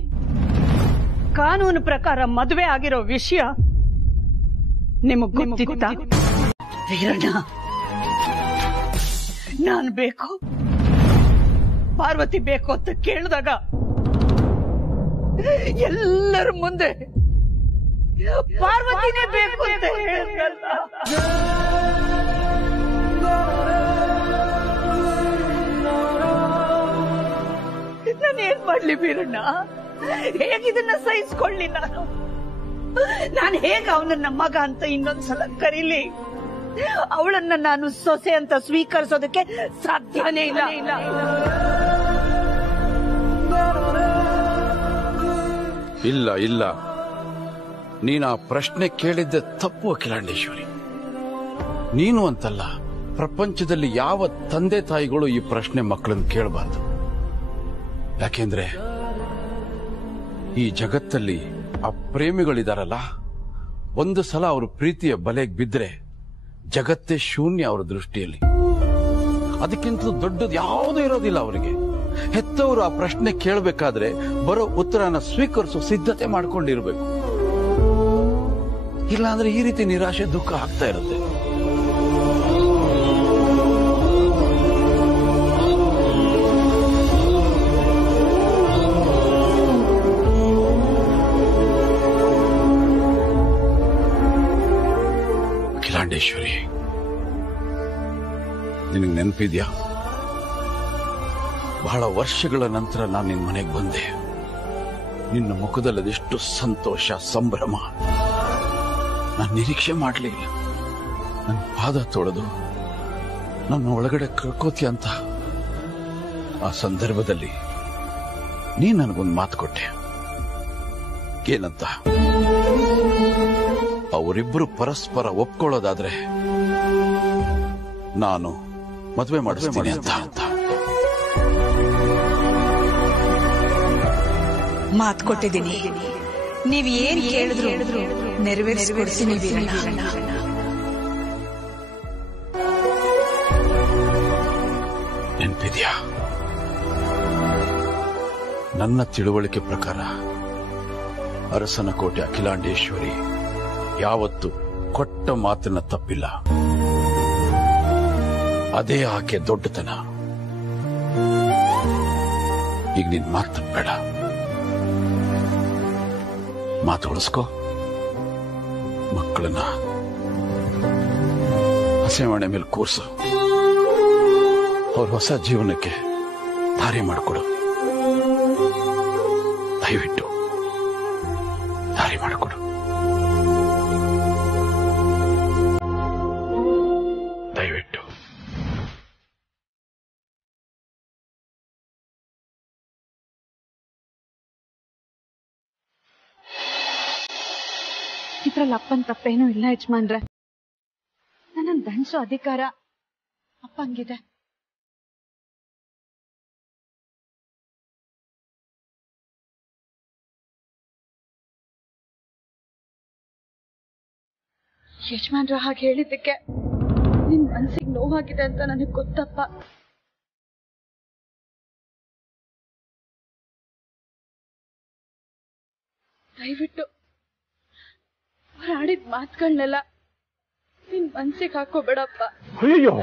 ಕಾನೂನು ಪ್ರಕಾರ ಮದುವೆ ಆಗಿರೋ ವಿಷಯ ನಿಮಗ್ ಗೊತ್ತಿತ್ತಾ? ವೀರಣ್ಣ, ನಾನ್ ಬೇಕು, ಪಾರ್ವತಿ ಬೇಕು ಅಂತ ಕೇಳಿದಾಗ ಎಲ್ಲರ ಮುಂದೆ ಪಾರ್ವತಿನೇ ಬೇಕು ಅಂತ ಹೇಳಿದ್ರಲ್ಲ. ನಾನೇನ್ ಮಾಡ್ಲಿ ವೀರಣ್ಣ? ಹೇಗಿದನ್ನ ಸಹಿಸ್ಕೊಳ್ಳಿ ನಾನು ಹೇಗ ಅವನನ್ನ ಮಗ ಅಂತ ಇನ್ನೊಂದ್ಸಲ ಕರೀಲಿ? ಅವಳನ್ನ ನಾನು ಸೊಸೆ ಅಂತ ಸ್ವೀಕರಿಸೋದಕ್ಕೆ ಸಾಧ್ಯನೇ ಇಲ್ಲ. ಇಲ್ಲ ಇಲ್ಲ, ನೀನು ಆ ಪ್ರಶ್ನೆ ಕೇಳಿದ್ದೆ ತಪ್ಪು ಅಖಿಲಾಂಡೇಶ್ವರಿ. ನೀನು ಅಂತಲ್ಲ, ಪ್ರಪಂಚದಲ್ಲಿ ಯಾವ ತಂದೆ ತಾಯಿಗಳು ಈ ಪ್ರಶ್ನೆ ಮಕ್ಕಳನ್ನು ಕೇಳಬಾರ್ದು. ಯಾಕೆಂದ್ರೆ ಈ ಜಗತ್ತಲ್ಲಿ ಆ ಪ್ರೇಮಿಗಳಿದಾರಲ್ಲ, ಒಂದು ಸಲ ಅವ್ರ ಪ್ರೀತಿಯ ಬಲೆಗೆ ಬಿದ್ರೆ ಜಗತ್ತೇ ಶೂನ್ಯ ಅವರ ದೃಷ್ಟಿಯಲ್ಲಿ. ಅದಕ್ಕಿಂತ ದೊಡ್ಡದು ಯಾವುದೂ ಇರೋದಿಲ್ಲ ಅವರಿಗೆ. ಹೆತ್ತವರು ಆ ಪ್ರಶ್ನೆ ಕೇಳಬೇಕಾದ್ರೆ ಬರೋ ಉತ್ತರನ ಸ್ವೀಕರಿಸೋ ಸಿದ್ಧತೆ ಮಾಡ್ಕೊಂಡಿರ್ಬೇಕು. ಇಲ್ಲಾಂದ್ರೆ ಈ ರೀತಿ ನಿರಾಶೆ ದುಃಖ ಆಗ್ತಾ ಇರುತ್ತೆ. ಅಖಿಲಾಂಡೇಶ್ವರಿ, ನಿನಗೆ ನೆನಪಿದ್ಯಾ? ಬಹಳ ವರ್ಷಗಳ ನಂತರ ನಾನು ನಿನ್ನ ಮನೆಗೆ ಬಂದೆ. ನಿನ್ನ ಮುಖದಲ್ಲಿ ಅದೆಷ್ಟು ಸಂತೋಷ, ಸಂಭ್ರಮ ನಾನು ನಿರೀಕ್ಷೆ ಮಾಡಲಿಲ್ಲ. ನನ್ನ ಪಾದ ತೊಳೆದು ನನ್ನ ಒಳಗಡೆ ಕಳ್ಕೋತಿ ಅಂತ ಆ ಸಂದರ್ಭದಲ್ಲಿ ನೀ ನನಗೊಂದು ಮಾತು ಕೊಟ್ಟೆ. ಏನಂತ? ಅವರಿಬ್ಬರು ಪರಸ್ಪರ ಒಪ್ಕೊಳ್ಳೋದಾದ್ರೆ ನಾನು ಮದುವೆ ಮಾಡಿಸ್ತೀನಿ ಅಂತ. ಮಾತು ಕೊಟ್ಟಿದ್ದೀನಿ. ನೀವ್ ಏನ್ ಕೇಳಿದ್ರು ನೆರವೇರಿಸ್ಕೊಡ್ತೀನಿ ವೀರಣ್ಣ. ನೆನಪಿದ್ಯಾ? ನನ್ನ ತಿಳುವಳಿಕೆ ಪ್ರಕಾರ ಅರಸನ ಕೋಟೆ ಅಖಿಲಾಂಡೇಶ್ವರಿ ಯಾವತ್ತು ಕೊಟ್ಟ ಮಾತನ್ನ ತಪ್ಪಿಲ್ಲ. ಅದೇ ಆಕೆ ದೊಡ್ಡತನ. ಈಗ ನಿನ್ ಮಾತು ಬೇಡ, ಮಾತು ಉಳಿಸ್ಕೋ. ಮಕ್ಕಳನ್ನ ಹಸೆಮಣೆ ಮೇಲೆ ಕೂರ್ಸು. ಅವ್ರ ಹೊಸ ಜೀವನಕ್ಕೆ ದಾರಿ ಮಾಡಿಕೊಡು. ದಯವಿಟ್ಟು ದಾರಿ ಮಾಡಿಕೊಡು. ದಯವಿಟ್ಟು. ಇದ್ರಲ್ಲಿ ಅಪ್ಪನ್ ತಪ್ಪೇನೂ ಇಲ್ಲ ಯಜಮಾನ್ರೆ. ನನ್ನ ದಂಡಿಸೋ ಅಧಿಕಾರ ಅಪ್ಪಂಗಿದೆ. ಯಜಮಾನ್ರ ಹಾಗೆ ಹೇಳಿದ್ದಕ್ಕೆ ನಿನ್ ಮನ್ಸಿಗೆ ನೋವಾಗಿದೆ ಅಂತ ನನಗೆ ಗೊತ್ತಪ್ಪ. ದಯವಿಟ್ಟು ಅವ್ರು ಆಡಿದ ಮಾತುಗಳನ್ನೆಲ್ಲ ನಿನ್ ಮನ್ಸಿಗೆ ಹಾಕೋಬೇಡಪ್ಪ. ಅಯ್ಯೋ,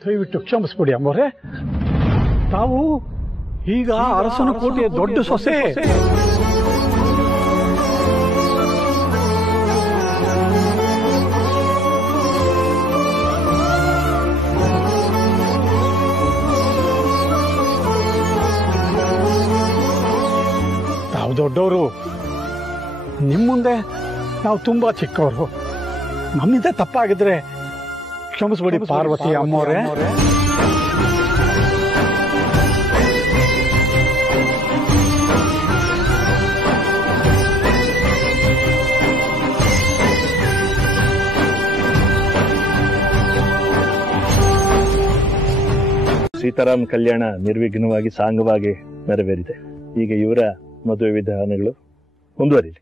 ದಯವಿಟ್ಟು ಕ್ಷಮಿಸ್ಬಿಡಿ ಅಮ್ಮೋರೆ. ತಾವು ಈಗ ಅರಸನ ಕೋಟೆಯ ದೊಡ್ಡ ಸೊಸೆ. ತಾವು ದೊಡ್ಡವರು, ನಿಮ್ಮ ಮುಂದೆ ನಾವು ತುಂಬಾ ಚಿಕ್ಕವರು. ನಮ್ಮಿಂದ ತಪ್ಪಾಗಿದ್ರೆ ಕ್ಷಮಿಸ್ಬಿಡಿ ಪಾರ್ವತಿ ಅಮ್ಮೋರೆ. ಸೀತಾರಾಮ್ ಕಲ್ಯಾಣ ನಿರ್ವಿಘ್ನವಾಗಿ ಸಾಂಗವಾಗಿ ನೆರವೇರಿದೆ. ಈಗ ಇವರ ಮದುವೆ ವಿಧಾನಗಳು ಮುಂದುವರಿದೆ.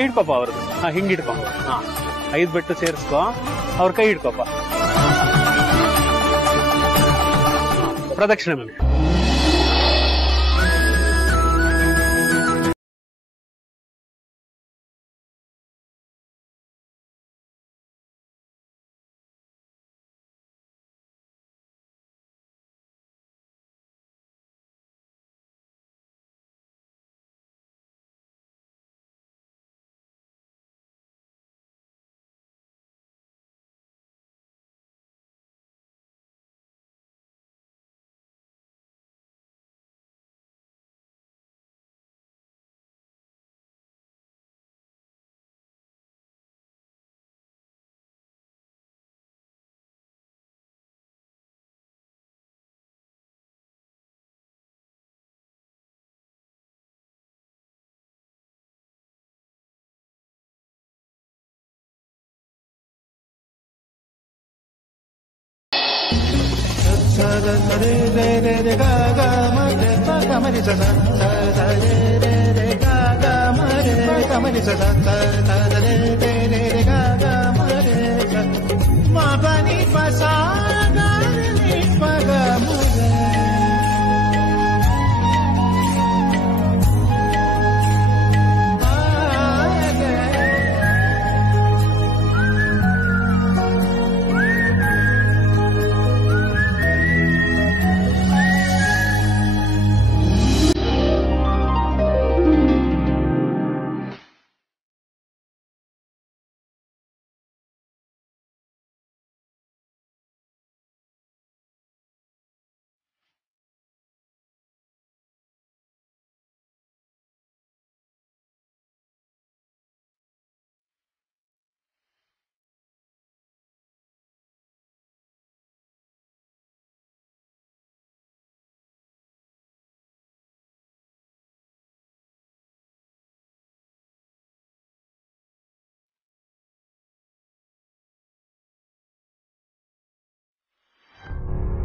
ಕೈ ಹಿಡ್ಕೊಪ್ಪ ಅವ್ರದ್ದು. ಹಿಂಗ್ ಹಿಡ್ಕೊ. 5 ಬೆಟ್ಟು ಸೇರಿಸ್ಕೊ, ಅವ್ರ ಕೈ ಹಿಡ್ಕೊಪ್ಪ. ಪ್ರದಕ್ಷಿಣೆ ಮಾಡಿ.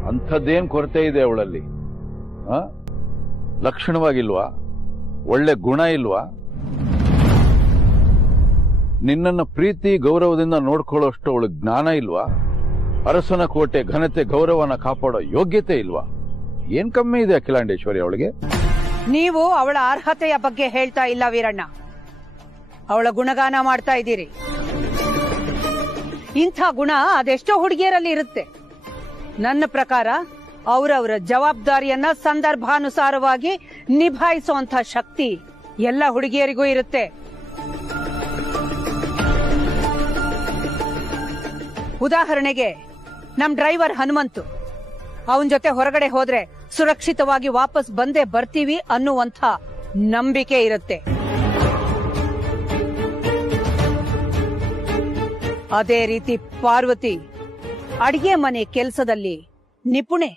ಅಂಥದ್ದೇನ್ ಕೊರತೆ ಇದೆ ಅವಳಲ್ಲಿ? ಲಕ್ಷಣವಾಗಿಲ್ವಾ? ಒಳ್ಳೆ ಗುಣ ಇಲ್ವಾ? ನಿನ್ನನ್ನ ಪ್ರೀತಿ ಗೌರವದಿಂದ ನೋಡ್ಕೊಳ್ಳೋಷ್ಟು ಅವಳ ಜ್ಞಾನ ಇಲ್ವಾ? ಅರಸನ ಕೋಟೆ ಘನತೆ ಗೌರವನ ಕಾಪಾಡೋ ಯೋಗ್ಯತೆ ಇಲ್ವಾ? ಏನ್ ಕಮ್ಮಿ ಇದೆ ಅಖಿಲಾಂಡೇಶ್ವರಿ ಅವಳಿಗೆ? ನೀವು ಅವಳ ಅರ್ಹತೆಯ ಬಗ್ಗೆ ಹೇಳ್ತಾ ಇಲ್ಲ ವೀರಣ್ಣ, ಅವಳ ಗುಣಗಾನ ಮಾಡ್ತಾ ಇದ್ದೀರಿ. ಇಂಥ ಗುಣ ಅದೆಷ್ಟೋ ಹುಡುಗಿಯರಲ್ಲಿ ಇರುತ್ತೆ. ನನ್ನ ಪ್ರಕಾರ ಅವರವರ ಜವಾಬ್ದಾರಿಯನ್ನ ಸಂದರ್ಭಾನುಸಾರವಾಗಿ ನಿಭಾಯಿಸುವಂತ ಶಕ್ತಿ ಎಲ್ಲ ಹುಡುಗಿಯರಿಗೂ ಇರುತ್ತೆ. ಉದಾಹರಣೆಗೆ ನಮ್ ಡ್ರೈವರ್ ಹನುಮಂತು, ಅವನ ಜೊತೆ ಹೊರಗಡೆ ಹೋದ್ರೆ ಸುರಕ್ಷಿತವಾಗಿ ವಾಪಸ್ ಬಂದೇ ಬರ್ತೀವಿ ಅನ್ನುವಂಥ ನಂಬಿಕೆ ಇರುತ್ತೆ. ಅದೇ ರೀತಿ ಪಾರ್ವತಿ ಅಡಿಗೆ ಮನೆ ಕೆಲಸದಲ್ಲಿ ನಿಪುಣೆ.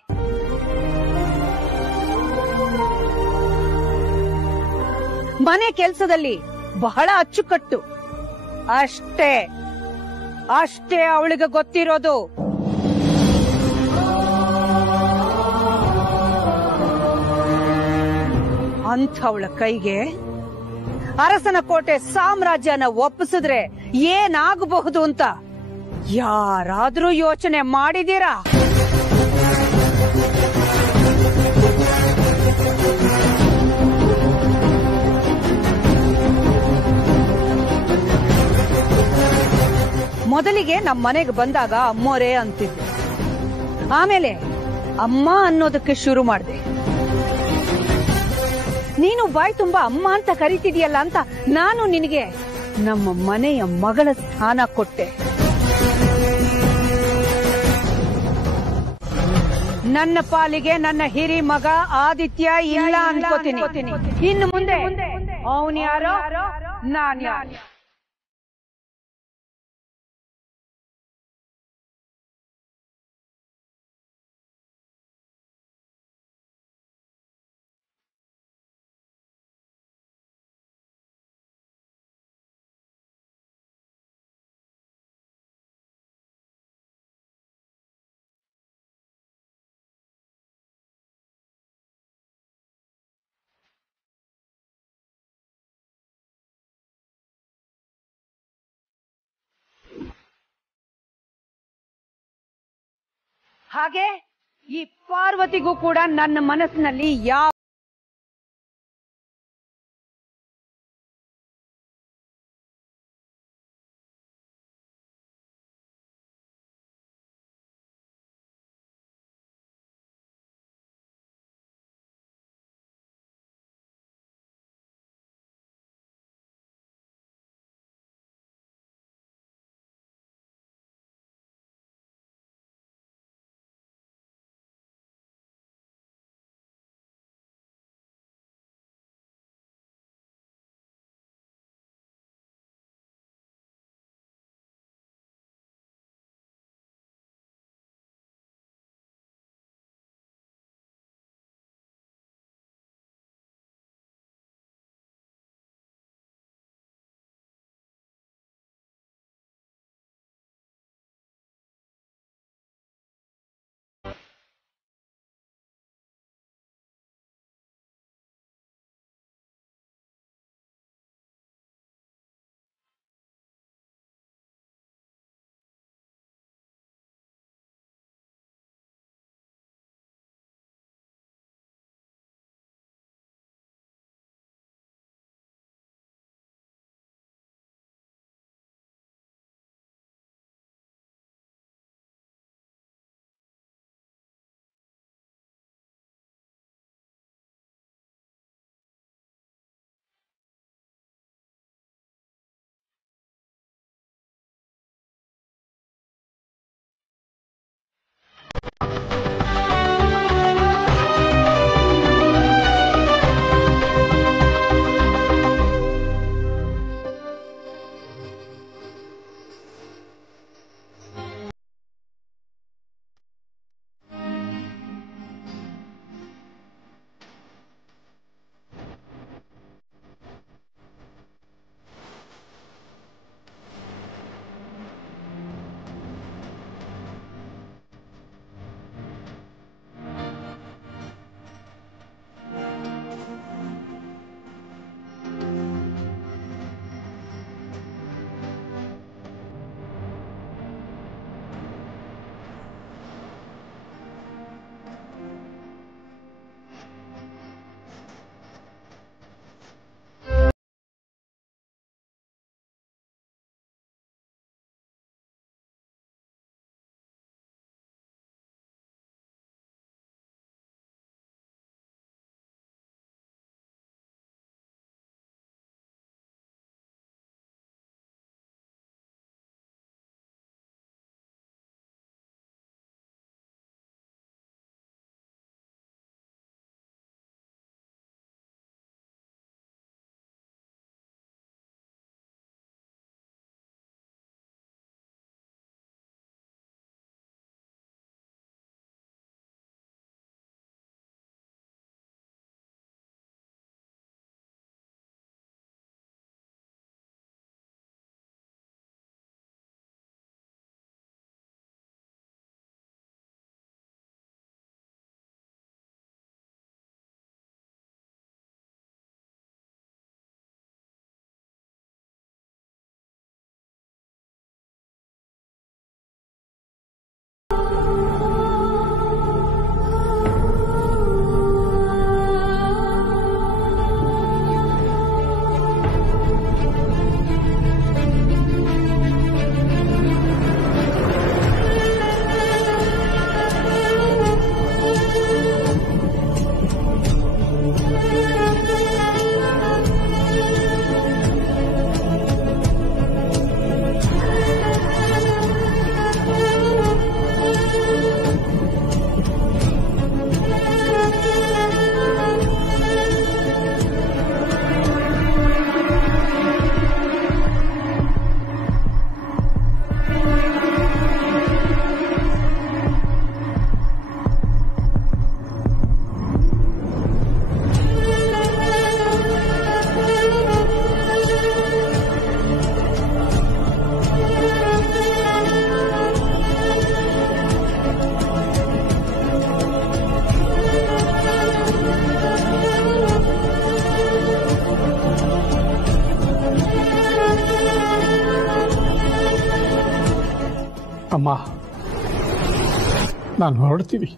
ಮನೆ ಕೆಲಸದಲ್ಲಿ ಬಹಳ ಅಚ್ಚುಕಟ್ಟು. ಅಷ್ಟೇ ಅಷ್ಟೇ ಅವಳಿಗೆ ಗೊತ್ತಿರೋದು. ಅಂಥವಳ ಕೈಗೆ ಅರಸನ ಕೋಟೆ ಸಾಮ್ರಾಜ್ಯನ ಒಪ್ಪಿಸಿದ್ರೆ ಏನಾಗಬಹುದು ಅಂತ ಯಾರಾದ್ರೂ ಯೋಚನೆ ಮಾಡಿದೀರಾ? ಮೊದಲಿಗೆ ನಮ್ಮ ಮನೆಗೆ ಬಂದಾಗ ಅಮ್ಮೋರೇ ಅಂತಿದ್ದೆ. ಆಮೇಲೆ ಅಮ್ಮ ಅನ್ನೋದಕ್ಕೆ ಶುರು ಮಾಡಿದೆ. ನೀನು ಬಾಯ್ ತುಂಬಾ ಅಮ್ಮ ಅಂತ ಕರೀತಿದೀಯಲ್ಲ ಅಂತ ನಾನು ನಿನಗೆ ನಮ್ಮ ಮನೆಯ ಮಗಳ ಸ್ಥಾನ ಕೊಟ್ಟೆ. ನನ್ನ ಪಾಲಿಗೆ ನನ್ನ ಹಿರಿ ಮಗ ಆದಿತ್ಯ ಇಲ್ಲ ಅನ್ಕೋತೀನಿ. ಇನ್ನು ಮುಂದೆ ಅವನು ಯಾರೋ ನಾನ್ ಯಾರು. ಹಾಗೆ ಈ ಪಾರ್ವತಿಗೂ ಕೂಡ ನನ್ನ ಮನಸ್ಸಿನಲ್ಲಿ ಯಾವ ನಾನು ಹೊರಡ್ತೀನಿ.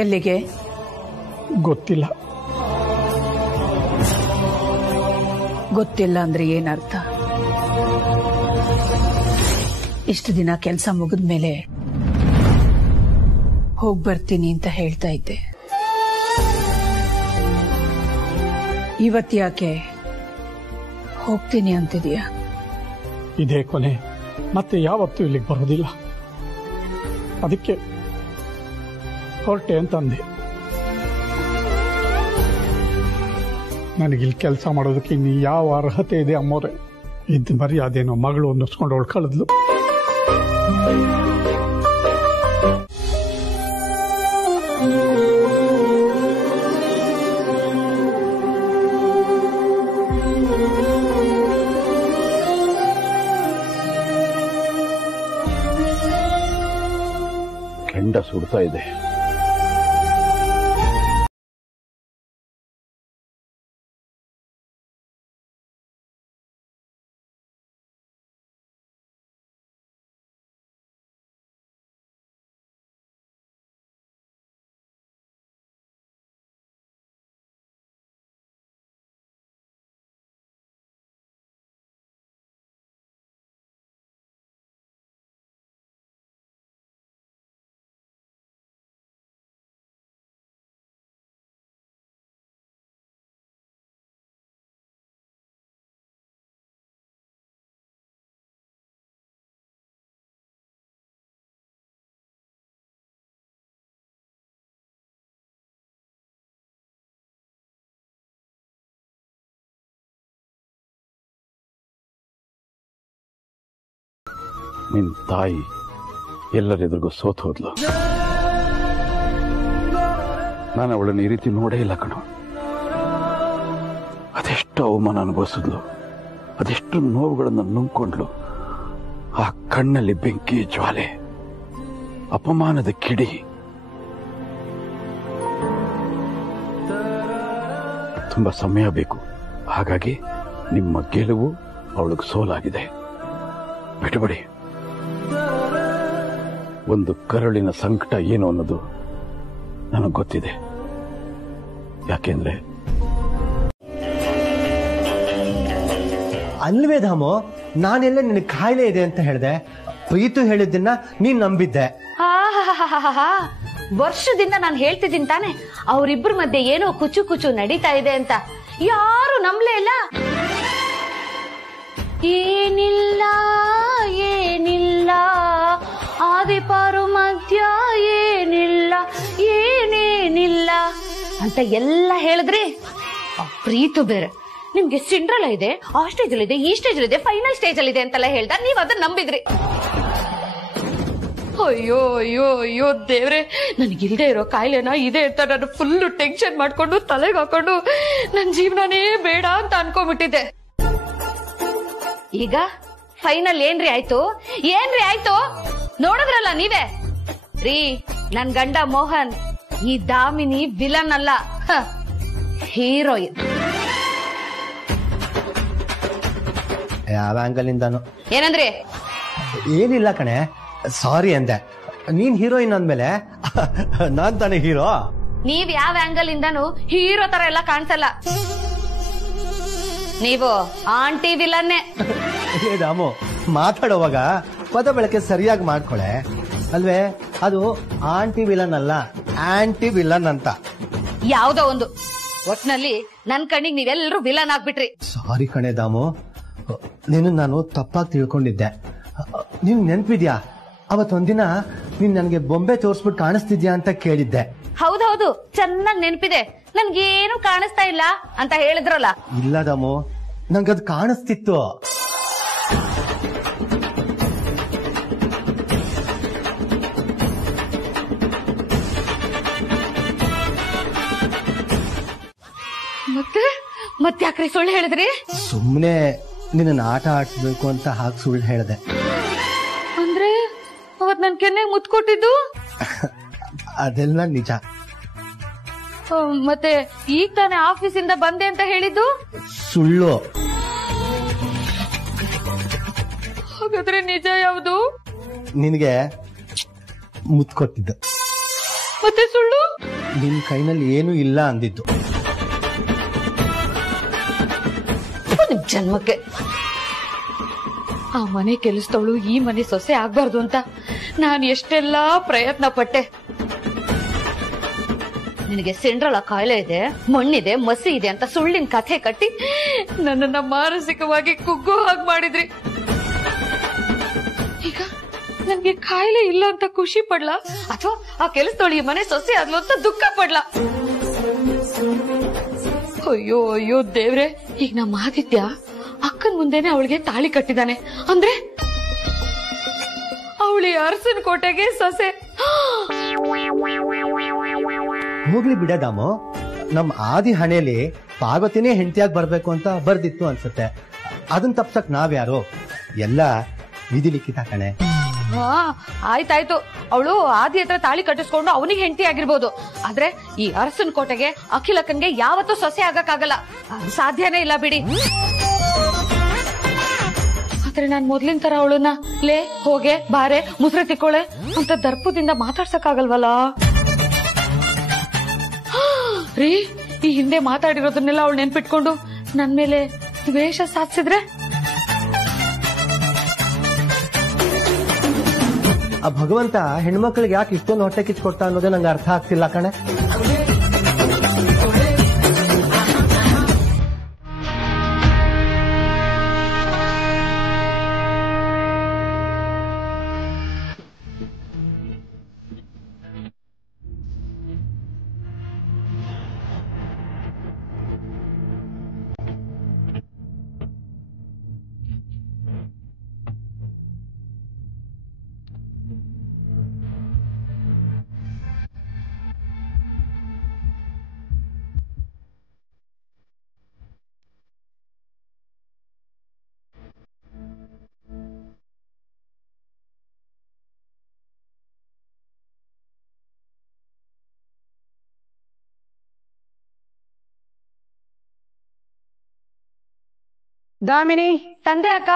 ಎಲ್ಲಿಗೆ ಗೊತ್ತಿಲ್ಲ. ಗೊತ್ತಿಲ್ಲ ಅಂದ್ರೆ ಏನರ್ಥ? ಇಷ್ಟು ದಿನ ಕೆಲಸ ಮುಗಿದ್ಮೇಲೆ ಹೋಗ್ ಬರ್ತೀನಿ ಅಂತ ಹೇಳ್ತಾ ಇದ್ದೆ. ಇವತ್ತ್ಯಾಕೆ ಹೋಗ್ತೀನಿ ಅಂತಿದೀಯ? ಇದೇ ಕೊನೆ, ಮತ್ತೆ ಯಾವತ್ತೂ ಇಲ್ಲಿಗೆ ಬರೋದಿಲ್ಲ. ಅದಕ್ಕೆ ಹೊರಟೆ ಅಂತಂದೆ. ನನಗಿಲ್ಲಿ ಕೆಲಸ ಮಾಡೋದಕ್ಕೆ ಇನ್ನು ಯಾವ ಅರ್ಹತೆ ಇದೆ ಅಮ್ಮೋರೆ? ಇದ್ದು ಮರ್ಯಾದೇನೋ ಮಗಳು ಅನ್ನಿಸ್ಕೊಂಡು ಹೊಳ್ಕೊಳ್ಳದ್ಲು. ಕೆಂಡ ಸುಡ್ತಾ ಇದೆ. ನಿನ್ ತಾಯಿ ಎಲ್ಲರೆದುರಿಗೂ ಸೋತ್ ಹೋದ್ಲು. ನಾನು ಅವಳನ್ನು ಈ ರೀತಿ ನೋಡೇ ಇಲ್ಲ ಕಣೋ. ಅದೆಷ್ಟು ಅವಮಾನ ಅನುಭವಿಸಿದ್ಲು, ಅದೆಷ್ಟು ನೋವುಗಳನ್ನು ನುಂಗ್ಕೊಂಡ್ಲು. ಆ ಕಣ್ಣಲ್ಲಿ ಬೆಂಕಿ ಜ್ವಾಲೆ, ಅಪಮಾನದ ಕಿಡಿ. ತುಂಬಾ ಸಮಯ ಬೇಕು. ಹಾಗಾಗಿ ನಿಮ್ಮ ಗೆಲುವು ಅವಳಿಗೆ ಸೋಲಾಗಿದೆ. ಬಿಟ್ಟುಬಿಡಿ. ಒಂದು ಕರುಳಿನ ಸಂಕಟ ಏನು ಅನ್ನೋದು ನನಗೆ ಗೊತ್ತಿದೆ. ಯಾಕೆಂದ್ರೆ ಅಲ್ವೇ ಧಾಮು, ನಾನೆಲ್ಲ ನಿನಗೆ ಕಾಯಿಲೆ ಇದೆ ಅಂತ ಹೇಳಿದೆ. ಪ್ರೀತು ಹೇಳಿದ್ದನ್ನ ನೀನ್ ನಂಬಿದ್ದೆ. ವರ್ಷದಿಂದ ನಾನು ಹೇಳ್ತಿದ್ದೀನಿ ತಾನೆ, ಅವರಿಬ್ಬರ ಮಧ್ಯೆ ಏನೋ ಕುಚು ಕುಚು ನಡೀತಾ ಇದೆ ಅಂತ. ಯಾರು ನಂಬಲೇ ಇಲ್ಲ. ಏನಿಲ್ಲ ಏನಿಲ್ಲ ಆದಿಪಾರು ಮಧ್ಯ ಏನಿಲ್ಲ ಏನೇನಿಲ್ಲ ಅಂತ ಎಲ್ಲ ಹೇಳಿದ್ರಿ. ಪ್ರೀತು ಬೇರೆ ನಿಮ್ಗೆ ಸಿಂಡ್ರಲ್ಲ ಇದೆ, ಆ ಸ್ಟೇಜ್ ಅಲ್ಲಿ ಇದೆ, ಈ ಸ್ಟೇಜ್ ಅಲ್ಲಿ ಇದೆ, ಫೈನಲ್ ಸ್ಟೇಜ್ ಅಲ್ಲಿ ಇದೆ ಅಂತೆಲ್ಲ ಹೇಳ್ದ. ನೀವ್ ಅದನ್ನ ನಂಬಿದ್ರಿ. ಅಯ್ಯೋ ಅಯ್ಯೋ ಅಯ್ಯೋ ದೇವ್ರೆ, ನನಗಿಲ್ದೇ ಇರೋ ಕಾಯಿಲೆನ ಇದೆ ಅಂತ ನಾನು ಫುಲ್ ಟೆನ್ಷನ್ ಮಾಡ್ಕೊಂಡು ತಲೆಗೆ ಹಾಕೊಂಡು ನನ್ ಜೀವನನೇ ಬೇಡ ಅಂತ ಅನ್ಕೊಂಡ್ಬಿಟ್ಟಿದ್ದೆ. ಈಗ ಫೈನಲ್ ಏನ್ರಿ ಆಯ್ತು? ಏನ್ರಿ ಆಯ್ತು ನೋಡಿದ್ರಲ್ಲ ನೀವೇ ರೀ. ನನ್ ಗಂಡ ಮೋಹನ್ ಈ ದಾಮಿನಿ ವಿಲನ್ ಅಲ್ಲ, ಹೀರೋಯಿನ್. ಯಾವ ಆಂಗಲ್ ಇಂದಾನು ಏನಂದ್ರಿ? ಏನಿಲ್ಲ ಕಣೆ, ಸಾರಿ ಅಂದೆ. ನೀನ್ ಹೀರೋಯಿನ್ ಅಂದ್ಮೇಲೆ ನಾನ್ ತಾನೇ ಹೀರೋ. ನೀವ್ ಯಾವ ಆಂಗಲ್ ಇಂದಾನು ಹೀರೋ ತರ ಎಲ್ಲ ಕಾಣಿಸಲ್ಲ. ನೀವು ಆಂಟಿ ವಿಲನ್ನೇ. ರಾಮು, ಮಾತಾಡುವಾಗ ಪದ ಬಳಕೆ ಸರಿಯಾಗಿ ಮಾಡ್ಕೊಳೆ ಅಲ್ವೇ. ಅದು ಆಂಟಿ ವಿಲನ್ ಅಲ್ಲ, ಆಂಟಿ ವಿಲನ್ ಅಂತ. ಯಾವ್ದೋ ಒಂದು ಒಟ್ನಲ್ಲಿ ನನ್ ಕಣ್ಣಿಗೆ ನೀವೆಲ್ಲರೂ ವಿಲನ್ ಆಗ್ಬಿಟ್ರಿ. ಸಾರಿ ಕಣೆ ದಾಮು, ನೀನು ನಾನು ತಪ್ಪಾಗಿ ತಿಳ್ಕೊಂಡಿದ್ದೆ. ನಿನ್ ನೆನ್ಪಿದ್ಯಾ ಅವತ್ತೊಂದಿನ ನೀನ್ ನನ್ಗೆ ಬೊಂಬೆ ತೋರ್ಸ್ಬಿಟ್ಟು ಕಾಣಿಸ್ತಿದ್ಯಾ ಅಂತ ಕೇಳಿದ್ದೆ. ಹೌದೌದು, ಚೆನ್ನಾಗ್ ನೆನ್ಪಿದೆ. ನನ್ಗೇನು ಕಾಣಿಸ್ತಾ ಇಲ್ಲ ಅಂತ ಹೇಳಿದ್ರಲ್ಲ. ಇಲ್ಲ ದಾಮು, ನಂಗದ್ ಕಾಣಿಸ್ತಿತ್ತು. ಮತ್ತೆ ಯಾಕ್ರಿ ಸುಳ್ಳು ಹೇಳಿದ್ರಿ? ಸುಮ್ನೆ ನಿನ್ನ ಆಟ ಆಡ್ಸ್ಬೇಕು ಅಂತ ಹಾಗೆ ಸುಳ್ಳು ಹೇಳ್ದೆ. ಅಂದ್ರೆ ಅವತ್ ನನ್ ಕೆನ್ನೆಗೆ ಮುತ್ತು ಕೊಟ್ಟಿದ್ದು ಅದೆಲ್ಲ ನಿಜ. ಮತ್ತೆ ಈಗ ತಾನೇ ಆಫೀಸಿಂದ ಬಂದೆ ಅಂತ ಹೇಳಿದ್ದು ಸುಳ್ಳು. ಹಾಗಾದ್ರೆ ನಿಜ ಯಾವುದು? ನಿನಗೆ ಮುತ್ತು ಕೊಟ್ಟಿದ್ದು. ಮತ್ತೆ ಸುಳ್ಳು? ನಿನ್ ಕೈನಲ್ಲಿ ಏನೂ ಇಲ್ಲ ಅಂದಿದ್ದು. ಜನ್ಮಕ್ಕೆ ಆ ಮನೆ ಕೆಲಸದವಳು ಈ ಮನೆ ಸೊಸೆ ಆಗ್ಬಾರ್ದು ಅಂತ ನಾನು ಎಷ್ಟೆಲ್ಲಾ ಪ್ರಯತ್ನ ಪಟ್ಟೆ. ನಿನಗೆ ಸೆಂಟ್ರಲ್ ಕಾಯಿಲೆ ಇದೆ, ಮಣ್ಣಿದೆ, ಮಸಿ ಇದೆ ಅಂತ ಸುಳ್ಳಿನ ಕಥೆ ಕಟ್ಟಿ ನನ್ನನ್ನ ಮಾನಸಿಕವಾಗಿ ಕುಗ್ಗೋ ಹಾಗೆ ಮಾಡಿದ್ರಿ. ಈಗ ನನ್ಗೆ ಕಾಯಿಲೆ ಇಲ್ಲ ಅಂತ ಖುಷಿ ಪಡ್ಲಾ ಅಥವಾ ಆ ಕೆಲಸದವಳು ಈ ಮನೆ ಸೊಸೆ ಆದ್ಲು ಅಂತ ದುಃಖ ಪಡ್ಲಾ? ಅಯ್ಯೋ ಅಯ್ಯೋ ದೇವ್ರೆ, ಈಗ ನಮ್ಮ ಆದಿತ್ಯ ಅಕ್ಕನ್ ಮುಂದೆನೆ ಅವಳಿಗೆ ತಾಳಿ ಕಟ್ಟಿದಾನೆ ಅಂದ್ರೆ ಅವಳಿ ಅರಸನ ಕೋಟೆಗೆ ಸೊಸೆ. ಹೋಗ್ಲಿ ಬಿಡದಾಮು, ನಮ್ ಆದಿ ಹಣೆಯಲ್ಲಿ ಪಾರ್ವತಿನೇ ಹೆಂಡತಿಯಾಗಿ ಬರ್ಬೇಕು ಅಂತ ಬರ್ದಿತ್ತು ಅನ್ಸುತ್ತೆ. ಅದನ್ನ ತಪ್ಸಕ್ ನಾವ್ಯಾರು? ಎಲ್ಲ ವಿಧಿ ಲಿಖಿತ ಕಣೆ. ಹಾ ಆಯ್ತಾಯ್ತು, ಅವಳು ಆದಿ ಹತ್ರ ತಾಳಿ ಕಟ್ಟಿಸ್ಕೊಂಡು ಅವನಿಗೆ ಹೆಂಡತಿ ಆಗಿರ್ಬೋದು, ಆದ್ರೆ ಈ ಅರಸನ ಕೋಟೆಗೆ ಅಖಿಲಕ್ಕನ್ಗೆ ಯಾವತ್ತೂ ಸೊಸೆ ಆಗಕ್ಕಾಗಲ್ಲ, ಸಾಧ್ಯನೇ ಇಲ್ಲ ಬಿಡಿ. ಆದ್ರೆ ನಾನ್ ಮೊದ್ಲಿನ ತರ ಅವಳನ್ನ ಲೇ ಹೋಗೆ ಬಾರೆ ಮುಸ್ರೆ ತಿಕ್ಕೋಳೆ ಅಂತ ದರ್ಪದಿಂದ ಮಾತಾಡ್ಸಕ್ಕಾಗಲ್ವಲ್ಲ ರೀ. ಈ ಹಿಂದೆ ಮಾತಾಡಿರೋದನ್ನೆಲ್ಲ ಅವಳು ನೆನ್ಪಿಟ್ಕೊಂಡು ನನ್ ಮೇಲೆ ದ್ವೇಷ ಸಾಧಿಸಿದ್ರೆ ಆ ಭಗವಂತ ಹೆಣ್ಮಕ್ಳಿಗೆ ಯಾಕೆ ಇಷ್ಟೊಂದು ಹೊಟ್ಟೆ ಕಿಚ್ಕೊಡ್ತಾ ಅನ್ನೋದೇ ನಂಗೆ ಅರ್ಥ ಆಗ್ತಿಲ್ಲ ಕಣೆ. ದಾಮಿನಿ, ತಂದೆ ಅಕ್ಕ.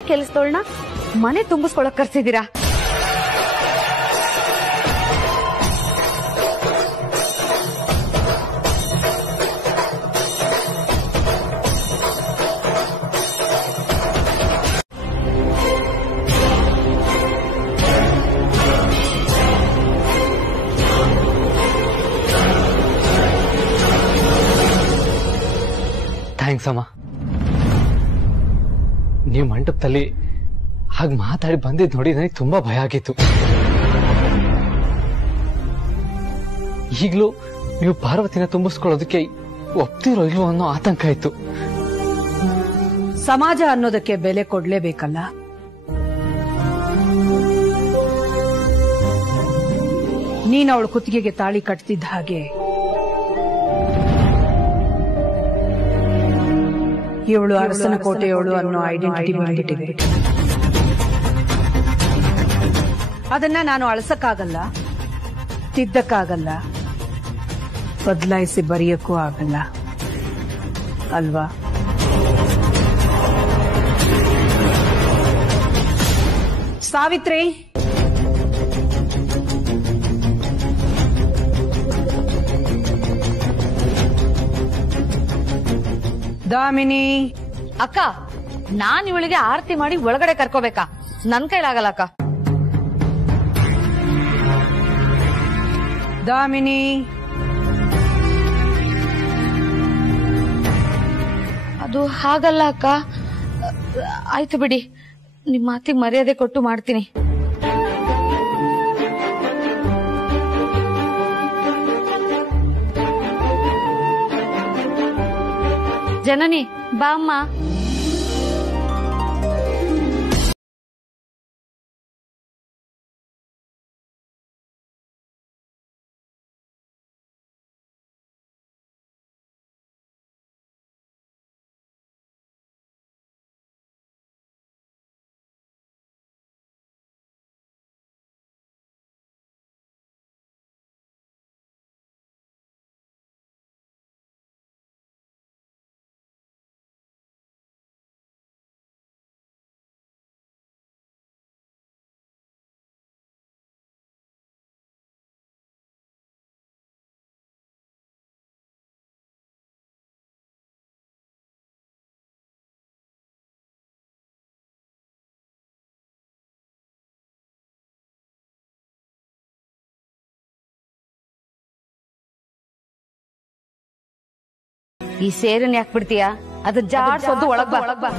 ಕೆಲಸದೋಳ್ನ ಮನೆ ತುಂಬಿಸ್ಕೊಳಕ್ ಕರ್ಸಿದೀರಾ? ಥ್ಯಾಂಕ್ಸ್ ಅಮ್ಮ. ನೀವು ಮಂಟಪದಲ್ಲಿ ಹಾಗೆ ಮಾತಾಡಿ ಬಂದಿದ್ದು ನೋಡಿ ನನಗೆ ತುಂಬಾ ಭಯ ಆಗಿತ್ತು. ಈಗಲೂ ನೀವು ಪಾರ್ವತಿನ ತುಂಬಿಸ್ಕೊಳ್ಳೋದಕ್ಕೆ ಒಪ್ತಿರೋ ಇಲ್ವೋ ಅನ್ನೋ ಆತಂಕ ಇತ್ತು. ಸಮಾಜ ಅನ್ನೋದಕ್ಕೆ ಬೆಲೆ ಕೊಡ್ಲೇಬೇಕಲ್ಲ. ನೀನ್ ಅವಳು ಕುತ್ತಿಗೆಗೆ ತಾಳಿ ಕಟ್ತಿದ್ದ ಹಾಗೆ ಇವಳು ಅರಸನ ಕೋಟೆಯವಳು ಅನ್ನೋ ಐಡೆಂಟಿಟಿ ಬಂದ್ಬಿಟ್ಟಿದೆ. ಅದನ್ನ ನಾನು ಅಳಸಕ್ಕಾಗಲ್ಲ, ತಿದ್ದಕ್ಕಾಗಲ್ಲ, ಬದಲಾಯಿಸಿ ಬರೆಯಕ್ಕೂ ಆಗಲ್ಲ ಅಲ್ವಾ? ಸಾವಿತ್ರಿ, ದಾಮಿನಿ. ಅಕ್ಕ, ನಾನ್ ಇವಳಿಗೆ ಆರತಿ ಮಾಡಿ ಒಳಗಡೆ ಕರ್ಕೋಬೇಕಾ? ನನ್ ಕೈಲಾಗಲ್ಲ ಅಕ್ಕ. ದಾಮಿನಿ. ಅದು ಹಾಗಲ್ಲ ಅಕ್ಕ. ಆಯ್ತು ಬಿಡಿ, ನಿಮ್ ಮಾತಿಗೆ ಮರ್ಯಾದೆ ಕೊಟ್ಟು ಮಾಡ್ತೀನಿ. ಜನನಿ ಬಾ ಅಮ್ಮ. ಈ ಸೇರನ್ ಯಾಕೆ ಬಿಡ್ತೀಯಾ? ಅದು ಜಾಡ್ಸೋದು ಒಳಗ್ ಬಾ.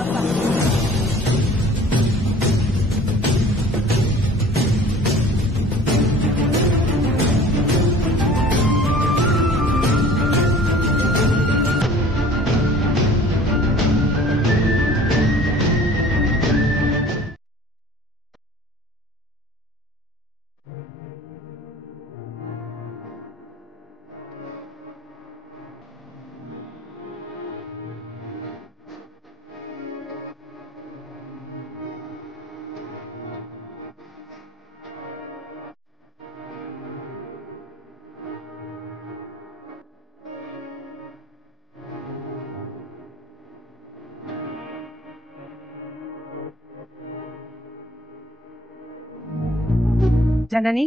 ಜನನಿ,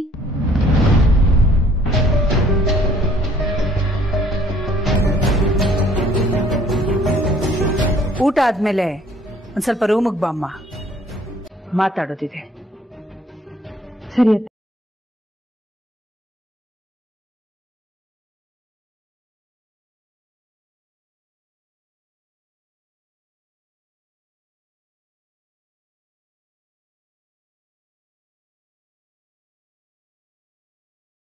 ಊಟ ಆದ್ಮೇಲೆ ಒಂದ್ ಸ್ವಲ್ಪ ರೂಮಿಗೆ ಬಾಮ್ಮ, ಮಾತಾಡೋದಿದೆ. ಸರಿ.